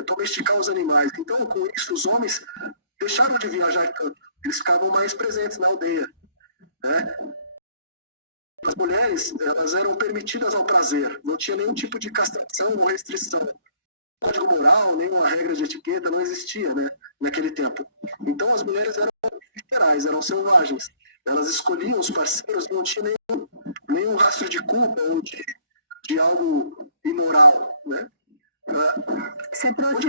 domesticar os animais. Então, com isso, os homens deixaram de viajar tanto, eles ficavam mais presentes na aldeia, né? As mulheres, elas eram permitidas ao prazer, não tinha nenhum tipo de castração ou restrição. Código moral, nenhuma regra de etiqueta, não existia, né, naquele tempo. Então as mulheres eram literais, eram selvagens. Elas escolhiam os parceiros, não tinha nenhum rastro de culpa ou de algo imoral, né? Você trouxe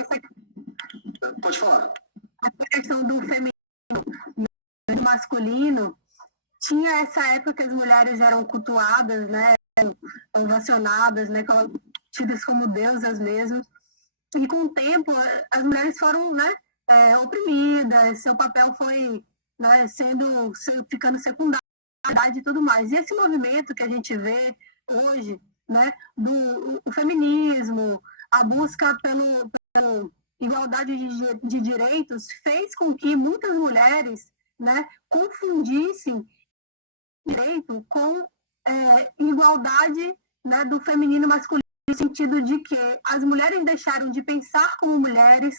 essa... Pode falar. A questão do feminino e do masculino. Tinha essa época que as mulheres eram cultuadas, né, ovacionadas, né, tidas como deusas mesmo. E com o tempo, as mulheres foram, né, oprimidas, seu papel foi, né, ficando secundário e tudo mais. E esse movimento que a gente vê hoje, né, do feminismo, a busca pela igualdade de direitos, fez com que muitas mulheres, né, confundissem direito com igualdade, né, do feminino e masculino, no sentido de que as mulheres deixaram de pensar como mulheres,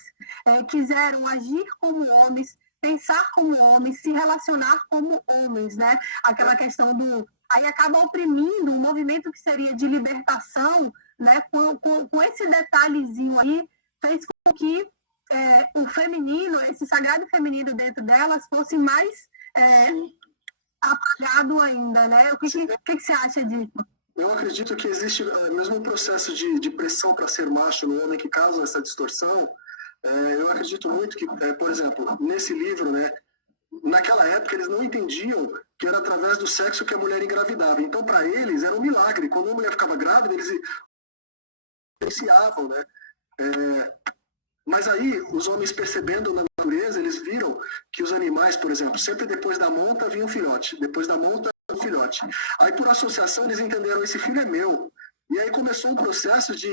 quiseram agir como homens, pensar como homens, se relacionar como homens, né? Aquela questão aí acaba oprimindo um movimento que seria de libertação, né, com esse detalhezinho aí, fez com que o feminino, esse sagrado feminino dentro delas, fosse mais apagado ainda, né? O que você acha disso? Eu acredito que existe mesmo um processo de pressão para ser macho no homem que causa essa distorção. Eu acredito muito que, por exemplo, nesse livro, né, naquela época eles não entendiam que era através do sexo que a mulher engravidava. Então, para eles, era um milagre. Quando uma mulher ficava grávida, eles iniciavam, né? Mas aí, os homens percebendo na natureza, eles viram que os animais, por exemplo, sempre depois da monta vinha um filhote, depois da monta um filhote. Aí, por associação, eles entenderam, esse filho é meu. E aí começou um processo de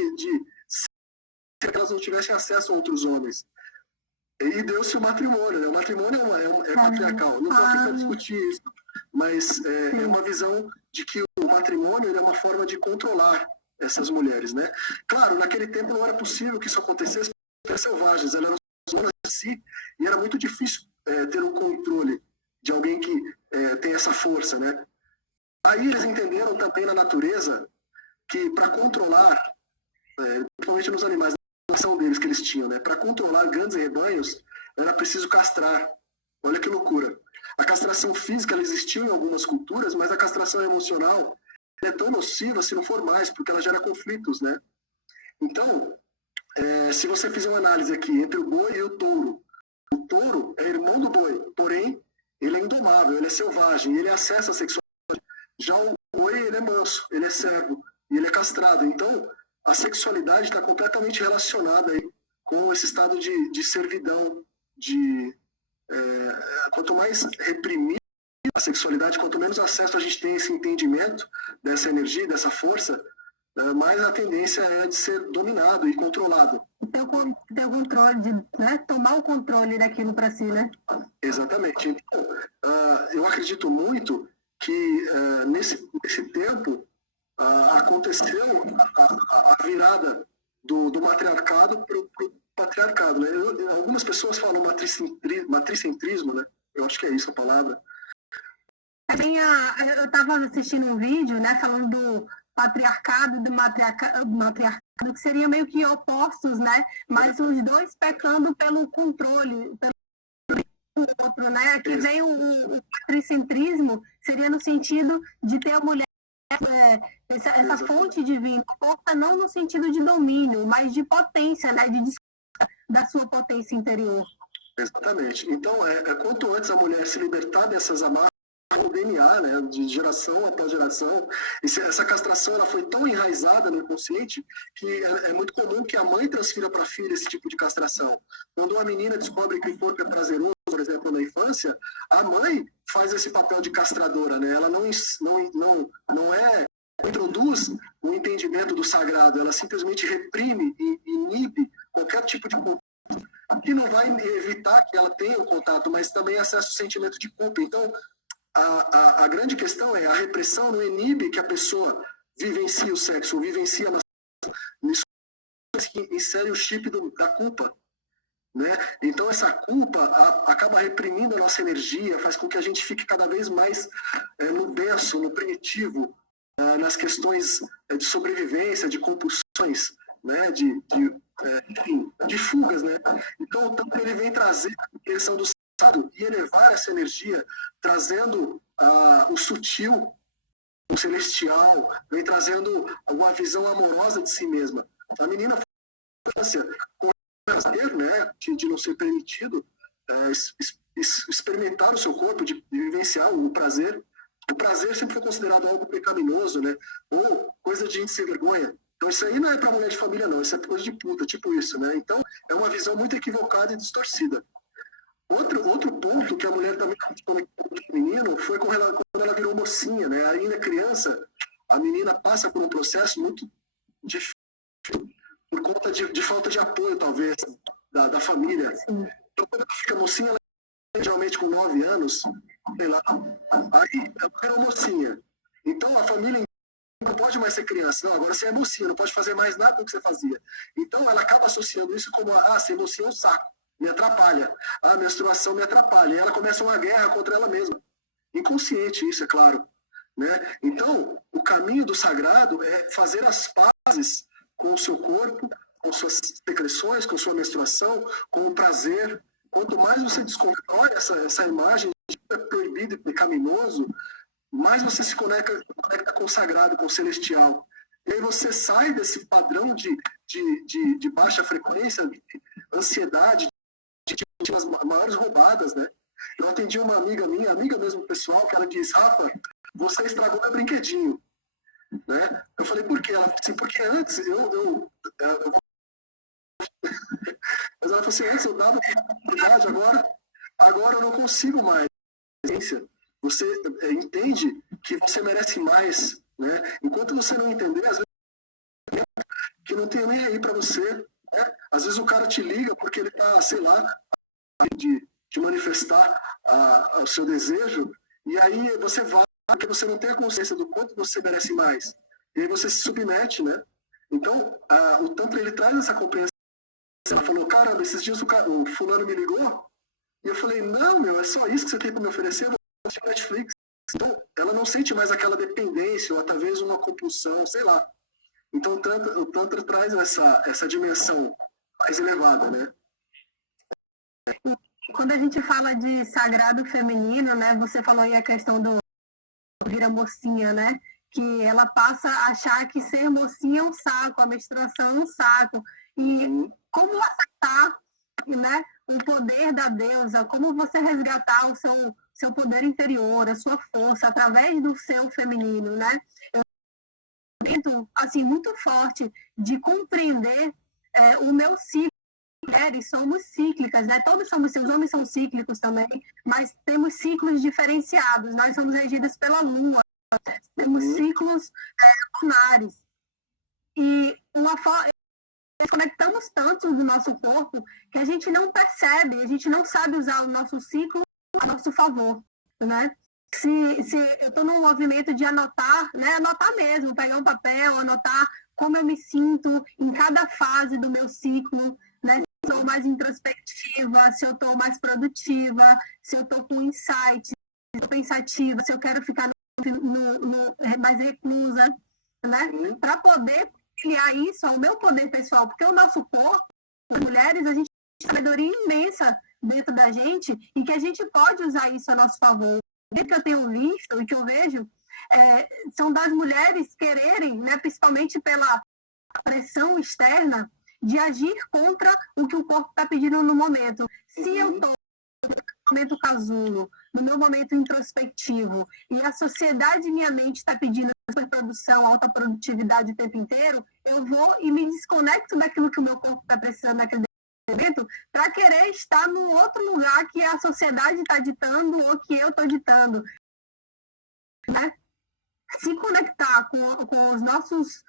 que elas não tivessem acesso a outros homens. E deu-se o matrimônio, né? O matrimônio é patriarcal. Não estou aqui para discutir isso, mas é uma visão de que o matrimônio ele é uma forma de controlar essas mulheres, né? Claro, naquele tempo não era possível que isso acontecesse, porque eram selvagens, elas eram zonas de si, e era muito difícil ter o controle de alguém que tem essa força, né? Aí eles entenderam também na natureza que para controlar, principalmente nos animais, a ação deles que eles tinham, né? Para controlar grandes rebanhos, era preciso castrar. Olha que loucura. A castração física ela existiu em algumas culturas, mas a castração emocional é tão nociva se não for mais, porque ela gera conflitos, né? Então, se você fizer uma análise aqui entre o boi e o touro é irmão do boi, porém, ele é indomável, ele é selvagem, ele acessa a sexualidade. Já o boi, ele é manso, ele é servo, e ele é castrado. Então, a sexualidade está completamente relacionada aí com esse estado de servidão, quanto mais reprimir a sexualidade, quanto menos acesso a gente tem a esse entendimento dessa energia, dessa força, mais a tendência é de ser dominado e controlado. Ter o controle, né? Tomar o controle daquilo para si, né? Exatamente. Então, eu acredito muito que nesse tempo aconteceu a virada do matriarcado para o patriarcado, né? Algumas pessoas falam matricentrismo, né? Eu acho que é isso a palavra. Eu estava assistindo um vídeo, né, falando do patriarcado e do matriarcado, que seriam meio que opostos, né? Mas os dois pecando pelo controle, pelo outro, né? Aqui vem o patricentrismo, seria no sentido de ter a mulher essa fonte divina, força não no sentido de domínio, mas de potência, né? De da sua potência interior. Exatamente. Então, quanto antes a mulher se libertar dessas amarras, o DNA, né, de geração após geração, essa castração ela foi tão enraizada no inconsciente que é muito comum que a mãe transfira para a filha esse tipo de castração. Quando uma menina descobre que o corpo é prazeroso, por exemplo, na infância, a mãe faz esse papel de castradora, né? Ela não introduz o entendimento do sagrado, ela simplesmente reprime e inibe qualquer tipo de contato, que não vai evitar que ela tenha o contato, mas também acessa o sentimento de culpa. Então, a grande questão é a repressão não inibe que a pessoa vivencie o sexo, vivencie a masturbação. Isso que insere o chip da culpa, né? Então essa culpa acaba reprimindo a nossa energia, faz com que a gente fique cada vez mais no denso, no primitivo, nas questões de sobrevivência, de compulsões, né? de fugas, né? Então tanto ele vem trazer a direção do e elevar essa energia, trazendo o sutil, o celestial, vem trazendo uma visão amorosa de si mesma. A menina com prazer, né, de não ser permitido experimentar o seu corpo, de vivenciar o prazer. O prazer sempre foi considerado algo pecaminoso, né, ou coisa de gente sem vergonha. Então isso aí não é para mulher de família, não, isso é coisa de puta, tipo isso, né? Então é uma visão muito equivocada e distorcida. Outro ponto que a mulher também conectou com o menino foi quando ela virou mocinha, né? Ainda criança, a menina passa por um processo muito difícil por conta de falta de apoio, talvez, da família. Então, quando ela fica mocinha, ela geralmente com 9 anos, sei lá, aí ela virou mocinha. Então, a família não pode mais ser criança. Não, agora você é mocinha, não pode fazer mais nada do que você fazia. Então, ela acaba associando isso como, ser mocinha é um saco. Me atrapalha. A menstruação me atrapalha. E ela começa uma guerra contra ela mesma. Inconsciente, isso é claro. Né? Então, o caminho do sagrado é fazer as pazes com o seu corpo, com suas secreções, com sua menstruação, com o prazer. Quanto mais você desconstrói essa imagem de que é proibido e pecaminoso, mais você se conecta com o sagrado, com o celestial. E aí você sai desse padrão de baixa frequência, de ansiedade, de as maiores roubadas, né? Eu atendi uma amiga minha, amiga mesmo pessoal, que ela disse: Rafa, você estragou meu brinquedinho. Né? Eu falei: por quê? Ela falou assim: porque antes mas ela falou assim: antes eu dava oportunidade, agora eu não consigo mais. Você entende que você merece mais, né? Enquanto você não entender, às vezes que não tem nem aí para você, né? Às vezes o cara te liga porque ele tá, sei lá, de manifestar o seu desejo, e aí você vai, porque você não tem a consciência do quanto você merece mais. E aí você se submete, né? Então, o Tantra, ele traz essa compreensão. Ela falou: caramba, esses dias o fulano me ligou, e eu falei: não, meu, é só isso que você tem para me oferecer? Eu vou assistir Netflix. Então, ela não sente mais aquela dependência, ou talvez uma compulsão, sei lá. Então, o Tantra traz essa dimensão mais elevada, né? Quando a gente fala de sagrado feminino, né, você falou aí a questão do vira mocinha, né, que ela passa a achar que ser mocinha é um saco, a menstruação é um saco. E como aceitar, né, o poder da deusa, como você resgatar o seu poder interior, a sua força, através do seu feminino, né? Eu tento, assim, muito forte de compreender o meu ciclo. Mulheres somos cíclicas, né? Todos somos, os homens são cíclicos também, mas temos ciclos diferenciados. Nós somos regidas pela lua, temos ciclos lunares. E nós conectamos tanto do nosso corpo que a gente não percebe, a gente não sabe usar o nosso ciclo a nosso favor, né? Se eu estou num movimento de anotar, né? Anotar mesmo, pegar um papel, anotar como eu me sinto em cada fase do meu ciclo, né? Se eu estou mais introspectiva, se eu estou mais produtiva, se eu estou com insight, se eu estou pensativa, se eu quero ficar mais reclusa, né? Para poder criar isso ao meu poder pessoal, porque o nosso corpo, as mulheres, a gente tem uma sabedoria imensa dentro da gente e que a gente pode usar isso a nosso favor. O que eu tenho visto e que eu vejo são das mulheres quererem, né, principalmente pela pressão externa, de agir contra o que o corpo está pedindo no momento. Se eu estou no momento casulo, no meu momento introspectivo, e a sociedade e minha mente está pedindo superprodução, alta produtividade o tempo inteiro, eu vou e me desconecto daquilo que o meu corpo está precisando naquele momento para querer estar no outro lugar que a sociedade está ditando ou que eu estou ditando. Né? Se conectar com os nossos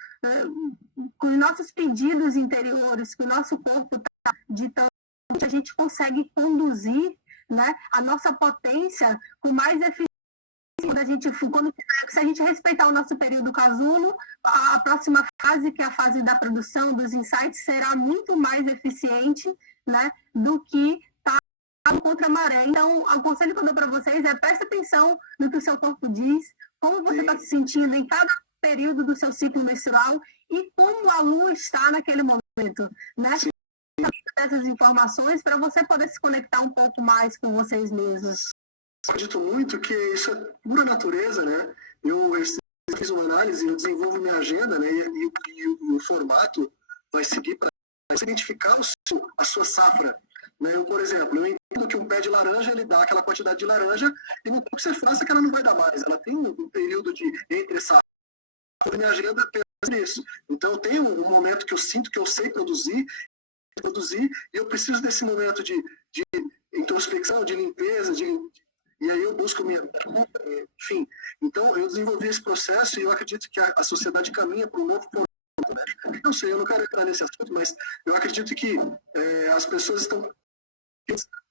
pedidos interiores, que o nosso corpo está ditando, a gente consegue conduzir, né, a nossa potência com mais eficiência. Se a gente respeitar o nosso período casulo, a próxima fase, que é a fase da produção, dos insights, será muito mais eficiente, né, do que estar contra a maré. Então, o conselho que eu dou para vocês é: preste atenção no que o seu corpo diz, como você está se sentindo em cada período do seu ciclo menstrual e como a lua está naquele momento, né? Sim. Essas informações para você poder se conectar um pouco mais com vocês mesmos. Acredito muito que isso é pura natureza, né? Eu fiz uma análise, eu desenvolvo minha agenda, né? E o formato vai seguir para identificar a sua safra. Né? Eu, por exemplo, eu entendo que um pé de laranja, ele dá aquela quantidade de laranja, e não tem o que você faça que ela não vai dar mais. Ela tem um período de entre safra. A minha agenda pensa nisso. Então, eu tenho um momento que eu sinto que eu sei produzir, e eu preciso desse momento de introspecção, de limpeza, e aí eu busco enfim. Então, eu desenvolvi esse processo e eu acredito que a sociedade caminha para um novo formato, né? Não sei, eu não quero entrar nesse assunto, mas eu acredito que as pessoas estão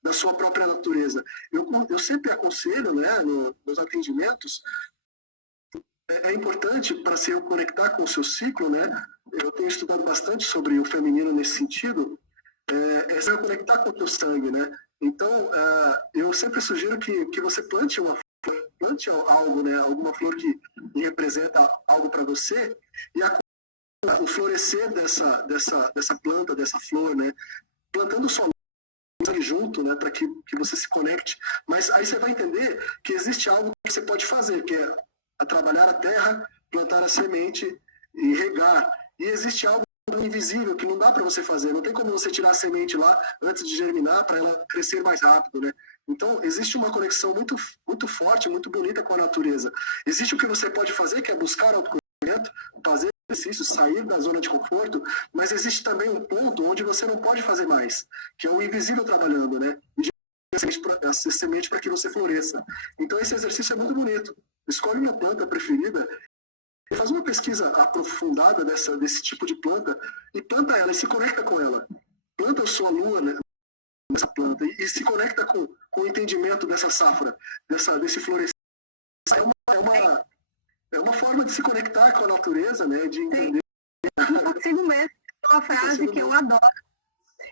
da sua própria natureza. Eu sempre aconselho, né, nos atendimentos, é importante para se conectar com o seu ciclo, né? Eu tenho estudado bastante sobre o feminino nesse sentido, se conectar com o teu sangue, né? Então, eu sempre sugiro que você plante algo, né? Alguma flor que representa algo para você, e o florescer dessa planta, dessa flor, né? Plantando sua luz junto, né? Para que você se conecte. Mas aí você vai entender que existe algo que você pode fazer, que é trabalhar a terra, plantar a semente e regar. E existe algo invisível que não dá para você fazer. Não tem como você tirar a semente lá antes de germinar para ela crescer mais rápido, né? Então, existe uma conexão muito, muito forte, muito bonita com a natureza. Existe o que você pode fazer, que é buscar autoconhecimento, fazer exercício, sair da zona de conforto, mas existe também um ponto onde você não pode fazer mais, que é o invisível trabalhando, né? E a semente para que você floresça. Então, esse exercício é muito bonito. Escolhe uma planta preferida, faz uma pesquisa aprofundada desse tipo de planta e planta ela e se conecta com ela. Planta a sua lua, né, nessa planta e se conecta com o entendimento dessa safra, desse florescer. É uma forma de se conectar com a natureza, né, de entender. Eu consigo mesmo. Uma frase que eu adoro.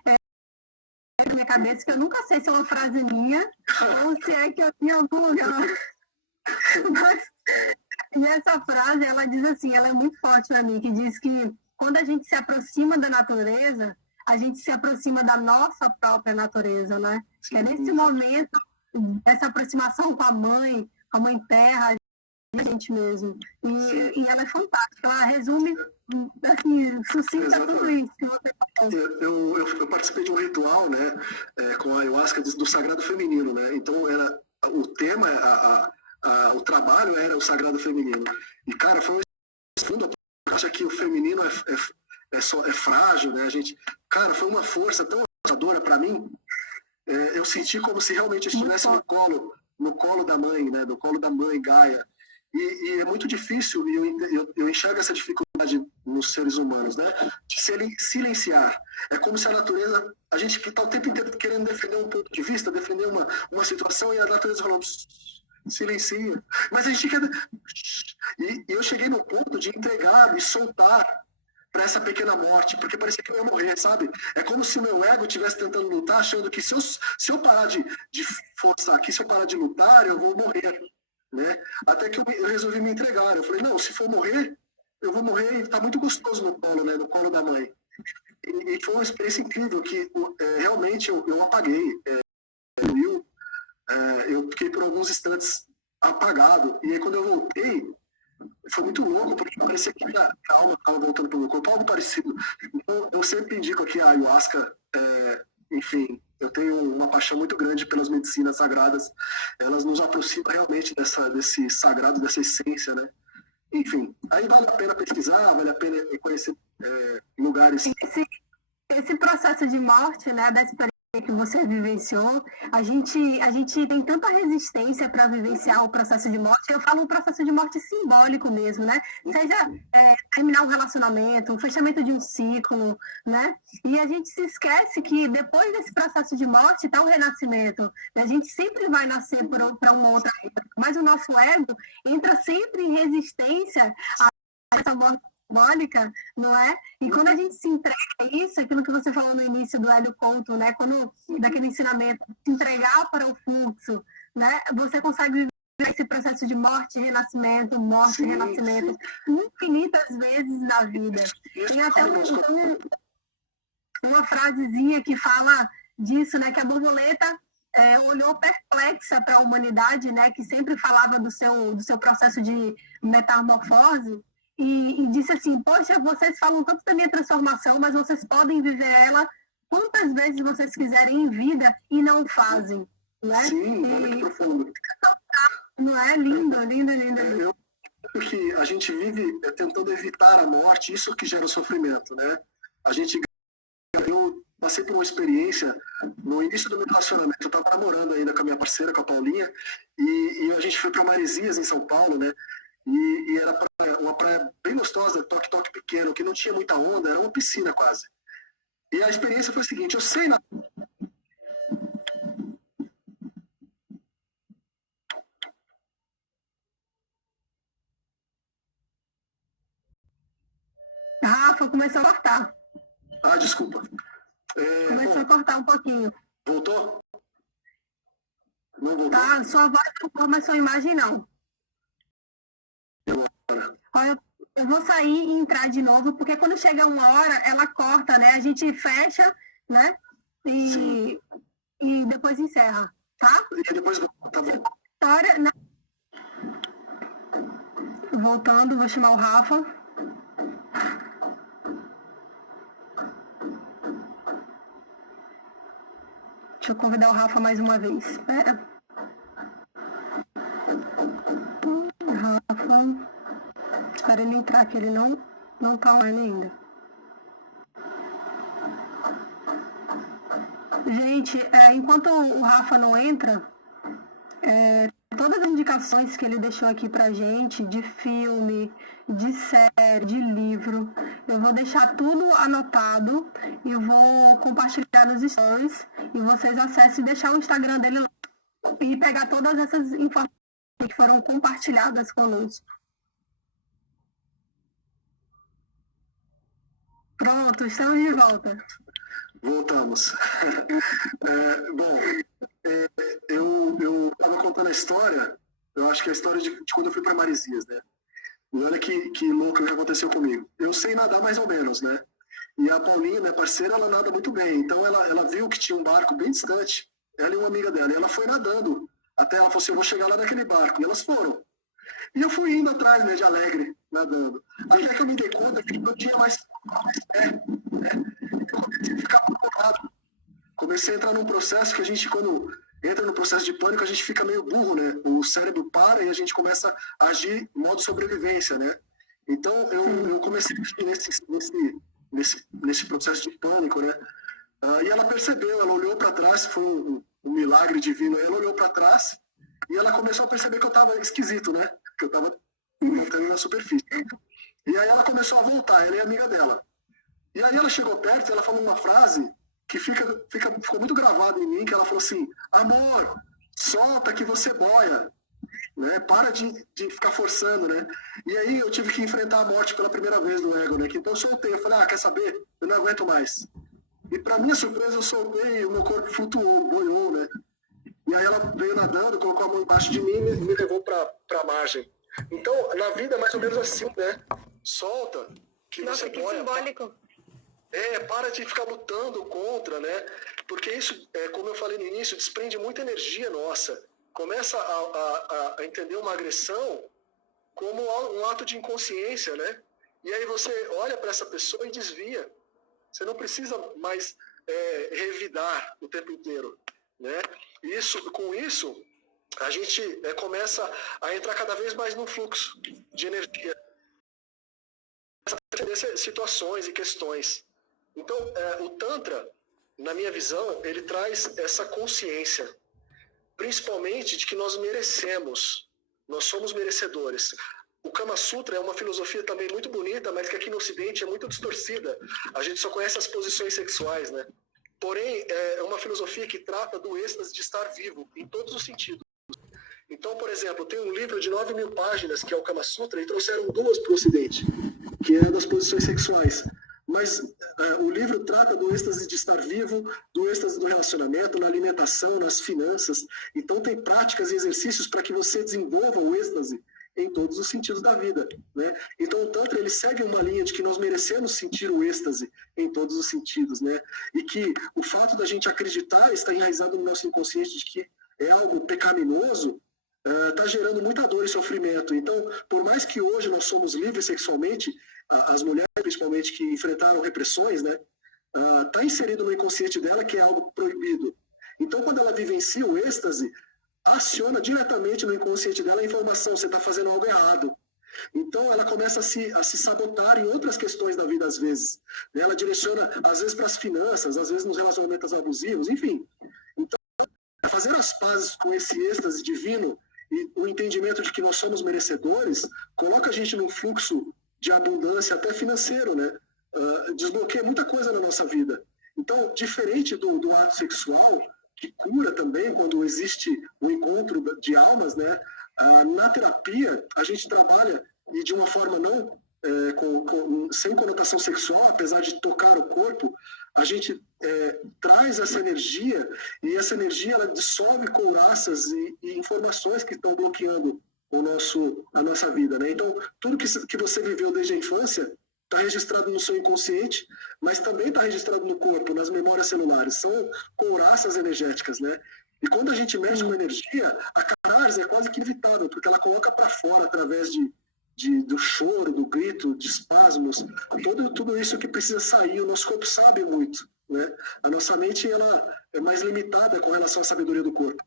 Na minha cabeça, que eu nunca sei se é uma frase minha ou se é que eu tinha algum lugar. Mas, e essa frase, ela diz assim, ela é muito forte para mim, que diz que quando a gente se aproxima da natureza, a gente se aproxima da nossa própria natureza, né? Sim, é nesse momento, essa aproximação com a mãe terra, a gente mesmo. E ela é fantástica, ela resume, assim, sucinta tudo isso que você falou. Eu participei de um ritual, né, com a ayahuasca do sagrado feminino, né? Então, o tema, o trabalho era o sagrado feminino. E, cara, foi um fundo, acha que o feminino é frágil, né? Cara, foi uma força tão assustadora para mim. Eu senti como se realmente eu estivesse no colo da mãe, né? No colo da mãe Gaia. E é muito difícil, e eu enxergo essa dificuldade nos seres humanos, né? De silenciar. É como se a natureza, a gente que está o tempo inteiro querendo defender um ponto de vista, defender uma situação, e a natureza falou, silencia. Mas a gente quer... E eu cheguei no ponto de entregar e soltar para essa pequena morte, porque parecia que eu ia morrer, sabe? É como se o meu ego estivesse tentando lutar, achando que se eu parar de forçar aqui, se eu parar de lutar, eu vou morrer, né? Até que eu resolvi me entregar. Eu falei, não, se for morrer, eu vou morrer e tá muito gostoso no colo, né? No colo da mãe. E foi uma experiência incrível que realmente eu apaguei. Eu fiquei por alguns instantes apagado. E aí quando eu voltei, foi muito louco, porque parecia que a alma estava voltando para o meu corpo, algo parecido. Então, eu sempre indico aqui a ayahuasca, enfim, eu tenho uma paixão muito grande pelas medicinas sagradas, elas nos aproximam realmente desse sagrado, dessa essência, né? Enfim, aí vale a pena pesquisar, vale a pena conhecer lugares. Esse processo de morte, né, da experiência que você vivenciou, a gente tem tanta resistência para vivenciar o processo de morte. Eu falo um processo de morte simbólico mesmo, né? Seja terminar um relacionamento, o fechamento de um ciclo, né? E a gente se esquece que depois desse processo de morte está o renascimento. A gente sempre vai nascer para uma outra época, mas o nosso ego entra sempre em resistência a essa morte simbólica, não é? E quando a gente se entrega a isso, aquilo que você falou no início do Hélio Couto, né? Quando, daquele ensinamento, se entregar para o fluxo, né? Você consegue viver esse processo de morte, renascimento, morte, sim, renascimento, sim, infinitas vezes na vida. Tem até uma frasezinha que fala disso, né? Que a borboleta olhou perplexa para a humanidade, né? Que sempre falava do seu processo de metamorfose. E disse assim, poxa, vocês falam tanto da minha transformação, mas vocês podem viver ela quantas vezes vocês quiserem em vida e não fazem, né? Sim, é muito profundo. Não é? Lindo, lindo, lindo. Eu acho que a gente vive tentando evitar a morte, isso que gera o sofrimento, né? Eu passei por uma experiência no início do meu relacionamento, eu estava namorando ainda com a minha parceira, com a Paulinha, e a gente foi para Maresias, em São Paulo, né? E era uma praia bem gostosa, toque-toque pequeno, que não tinha muita onda, era uma piscina quase. E a experiência foi a seguinte, eu sei na... Rafa, começou a cortar. Ah, desculpa. Começou a cortar um pouquinho. Voltou? Não voltou? Tá, sua voz não, mas sua imagem não. Agora. Olha, Eu vou sair e entrar de novo, porque quando chega uma hora, ela corta, né? A gente fecha, né? E depois encerra, tá? E depois, tá bom. História, né? Voltando, vou chamar o Rafa. Deixa eu convidar o Rafa mais uma vez. Espera. Rafa. Espera ele entrar, que ele não tá online ainda. Gente, enquanto o Rafa não entra, todas as indicações que ele deixou aqui pra gente, de filme, de série, de livro, eu vou deixar tudo anotado e vou compartilhar nos stories e vocês acessem e deixar o Instagram dele lá e pegar todas essas informações que foram compartilhadas conosco. Pronto, estamos de volta. Voltamos. Bom, eu estava contando a história, eu acho que é a história de quando eu fui para Maresias, né? E olha que louco que aconteceu comigo. Eu sei nadar mais ou menos, né? E a Paulinha, minha parceira, ela nada muito bem. Então ela viu que tinha um barco bem distante, ela e uma amiga dela, e ela foi nadando. Até ela falou assim, eu vou chegar lá naquele barco. E elas foram. E eu fui indo atrás, né, de alegre, nadando. Até que eu me dei conta que não tinha mais pé, né? Eu comecei a ficar apavorado. Comecei a entrar num processo que a gente, quando entra no processo de pânico, a gente fica meio burro, né? O cérebro para e a gente começa a agir em modo sobrevivência, né? Então, eu comecei a agir nesse processo de pânico, né? E ela percebeu, ela olhou para trás, foi um milagre divino, ela olhou para trás e ela começou a perceber que eu estava esquisito, né? Que eu estava montando na superfície. E aí ela começou a voltar, ela é amiga dela. E aí ela chegou perto e ela falou uma frase que ficou muito gravada em mim, que ela falou assim, amor, solta que você boia, né? Para de ficar forçando, né? E aí eu tive que enfrentar a morte pela primeira vez no ego, né? Então eu soltei, eu falei, quer saber? Eu não aguento mais. E para minha surpresa eu soltei e o meu corpo flutuou, boiou, né? E aí ela veio nadando, colocou a mão embaixo de mim e me levou para a margem. Então, na vida é mais ou menos assim, né? Solta que Nossa, você que boia. simbólico. Para de ficar lutando contra, né? Porque isso, como eu falei no início, desprende muita energia nossa. Começa a entender uma agressão como um ato de inconsciência, né? E aí você olha para essa pessoa e desvia. Você não precisa mais revidar o tempo inteiro, né? Com isso, a gente começa a entrar cada vez mais num fluxo de energia. Entender situações e questões. Então, o Tantra, na minha visão, ele traz essa consciência, principalmente de que nós merecemos, nós somos merecedores. O Kama Sutra é uma filosofia também muito bonita, mas que aqui no Ocidente é muito distorcida. A gente só conhece as posições sexuais, né? Porém, é uma filosofia que trata do êxtase de estar vivo, em todos os sentidos. Então, por exemplo, tem um livro de 9.000 páginas, que é o Kama Sutra, e trouxeram 2 para o Ocidente, que é das posições sexuais. Mas o livro trata do êxtase de estar vivo, do êxtase do relacionamento, na alimentação, nas finanças. Então tem práticas e exercícios para que você desenvolva o êxtase em todos os sentidos da vida, né? Então o Tantra, ele segue uma linha de que nós merecemos sentir o êxtase em todos os sentidos, né? E que o fato da gente acreditar está enraizado no nosso inconsciente de que é algo pecaminoso, está gerando muita dor e sofrimento. Então, por mais que hoje nós somos livres sexualmente, as mulheres, principalmente, que enfrentaram repressões, né, está inserido no inconsciente dela que é algo proibido. Então, quando ela vivencia o êxtase, aciona diretamente no inconsciente dela a informação, você está fazendo algo errado. Então, ela começa a se sabotar em outras questões da vida, às vezes. Ela direciona, às vezes, para as finanças, às vezes nos relacionamentos abusivos, enfim. Então, fazer as pazes com esse êxtase divino e o entendimento de que nós somos merecedores, coloca a gente num fluxo de abundância até financeiro, né? Desbloqueia muita coisa na nossa vida. Então, diferente do ato sexual, que cura também quando existe o encontro de almas, né? Na terapia, a gente trabalha, e de uma forma não sem conotação sexual, apesar de tocar o corpo, a gente traz essa energia, e essa energia ela dissolve couraças e informações que estão bloqueando a nossa vida, né? Então, tudo que você viveu desde a infância está registrado no seu inconsciente, mas também está registrado no corpo, nas memórias celulares. São couraças energéticas, né? E quando a gente mexe com energia, a catarse é quase que inevitável, porque ela coloca para fora através do choro, do grito, de espasmos, tudo isso que precisa sair. O nosso corpo sabe muito, né? A nossa mente ela é mais limitada com relação à sabedoria do corpo.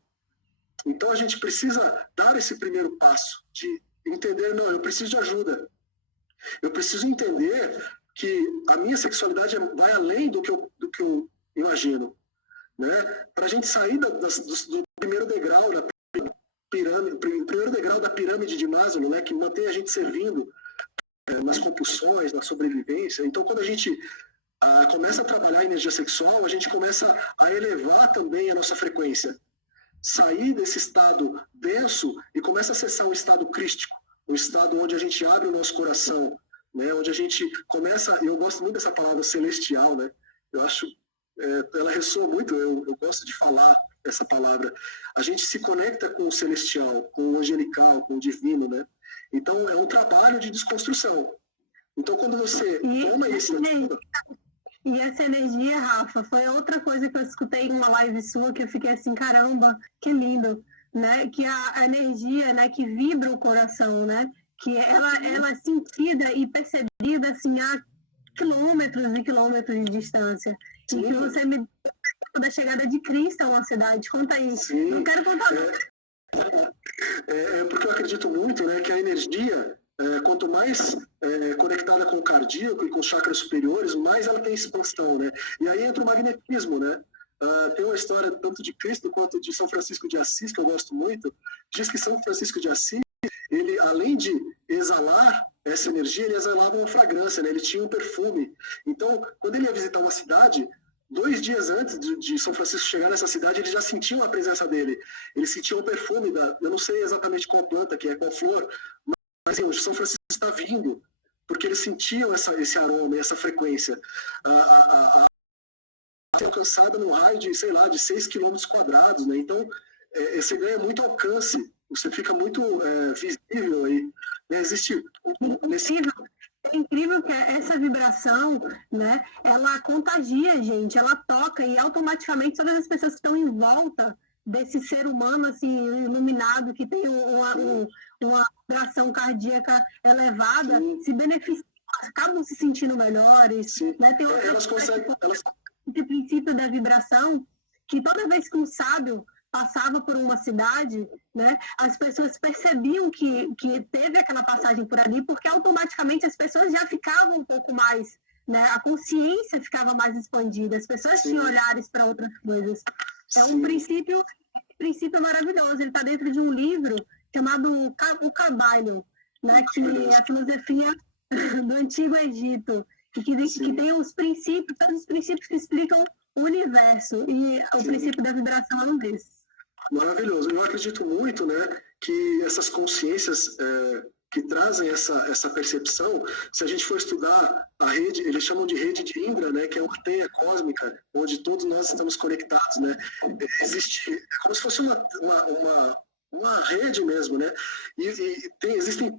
Então a gente precisa dar esse primeiro passo de entender, não, eu preciso de ajuda. Eu preciso entender que a minha sexualidade vai além do que eu imagino, né? Para a gente sair do primeiro degrau da pirâmide, primeiro degrau da pirâmide de Maslow, né? Que mantém a gente servindo nas compulsões, na sobrevivência. Então, quando a gente começa a trabalhar a energia sexual, a gente começa a elevar também a nossa frequência. Sair desse estado denso e começa a acessar um estado crístico, um estado onde a gente abre o nosso coração, né? Onde a gente começa, eu gosto muito dessa palavra celestial, né? Eu acho, ela ressoa muito, eu gosto de falar essa palavra. A gente se conecta com o celestial, com o angelical, com o divino, né? Então é um trabalho de desconstrução. Então quando você toma a iniciativa... E essa energia, Rafa, foi outra coisa que eu escutei em uma live sua que eu fiquei assim, caramba, que lindo, né? Que a energia, né, que vibra o coração, né? Que ela é sentida e percebida assim a quilômetros e quilômetros de distância. Sim. E que você me da chegada de Cristo a uma cidade. Conta aí. Sim. Não quero contar porque eu acredito muito, né, que a energia, quanto mais conectada com o cardíaco e com os chakras superiores, mais ela tem expansão, né? E aí entra o magnetismo, né? Tem uma história tanto de Cristo quanto de São Francisco de Assis, que eu gosto muito. Diz que São Francisco de Assis, ele, além de exalar essa energia, ele exalava uma fragrância, né? Ele tinha um perfume. Então, quando ele ia visitar uma cidade, 2 dias antes de São Francisco chegar nessa cidade, ele já sentia a presença dele. Ele sentia o perfume eu não sei exatamente qual planta que é, qual flor, mas hoje São Francisco está vindo, porque eles sentiam esse aroma, essa frequência. A alcançada no raio de, sei lá, de 6 quilômetros quadrados, né? Então, você ganha muito alcance, você fica muito visível aí. Né? Existe... É incrível que essa vibração, né, ela contagia a gente, ela toca e automaticamente todas as pessoas que estão em volta desse ser humano assim, iluminado, que tem uma vibração cardíaca elevada, sim, se beneficiam, acabam se sentindo melhores. Né? Tem esse princípio da vibração, que toda vez que um sábio passava por uma cidade, né, as pessoas percebiam que teve aquela passagem por ali, porque automaticamente as pessoas já ficavam um pouco mais, né, a consciência ficava mais expandida, as pessoas tinham olhares para outras coisas. É um princípio maravilhoso, ele está dentro de um livro chamado O Cabalho, né, que é a filosofia do Antigo Egito, e que tem os princípios, todos os princípios que explicam o universo, e o princípio da vibração é um desses. Maravilhoso. Eu acredito muito, né, que essas consciências que trazem essa percepção, se a gente for estudar a rede, eles chamam de rede de Indra, né, que é uma teia cósmica, onde todos nós estamos conectados, né? Existe como se fosse uma rede mesmo, né? Existem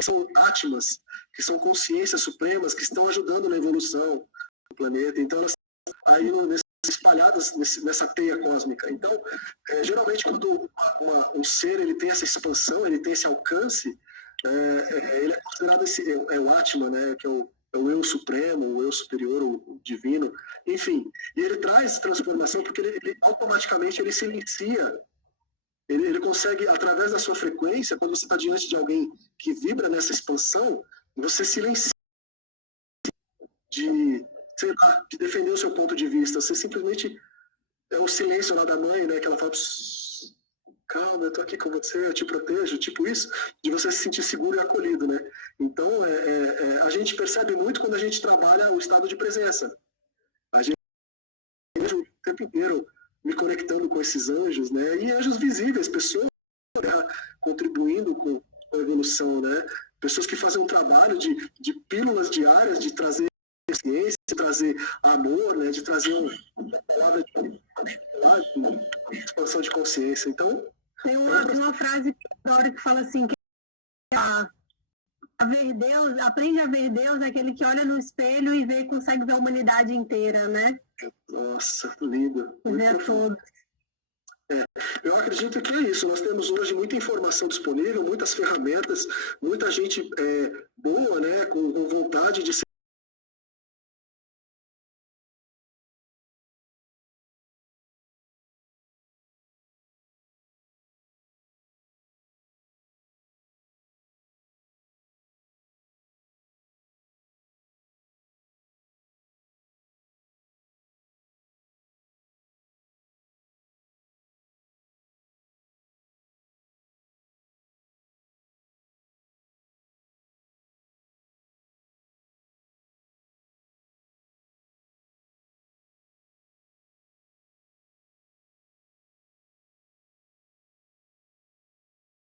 são Atmas, que são consciências supremas que estão ajudando na evolução do planeta. Então, elas aí espalhadas nessa teia cósmica. Então, geralmente, quando um ser ele tem essa expansão, ele tem esse alcance, ele é considerado o Atma, né, que é o eu supremo, o eu superior, o divino, enfim. E ele traz transformação porque ele automaticamente ele silencia. Ele consegue, através da sua frequência, quando você está diante de alguém que vibra nessa expansão, você silencia de defender o seu ponto de vista. Você simplesmente é o silêncio lá da mãe, né, que ela fala, calma, eu tô aqui com você, eu te protejo, tipo isso, de você se sentir seguro e acolhido, né? Então, a gente percebe muito quando a gente trabalha o estado de presença. A gente vejo o tempo inteiro me conectando com esses anjos, né? E anjos visíveis, pessoas, né, contribuindo com a evolução, né? Pessoas que fazem um trabalho de pílulas diárias, de trazer ciência, de trazer amor, né? De trazer uma palavra de expansão de consciência. Então, Tem uma frase que eu adoro que fala assim, que a ver Deus, aprende a ver Deus é aquele que olha no espelho e vê, consegue ver a humanidade inteira, né? Nossa, lindo. Ver a todos. Eu acredito que é isso. Nós temos hoje muita informação disponível, muitas ferramentas, muita gente boa, né, com vontade de ser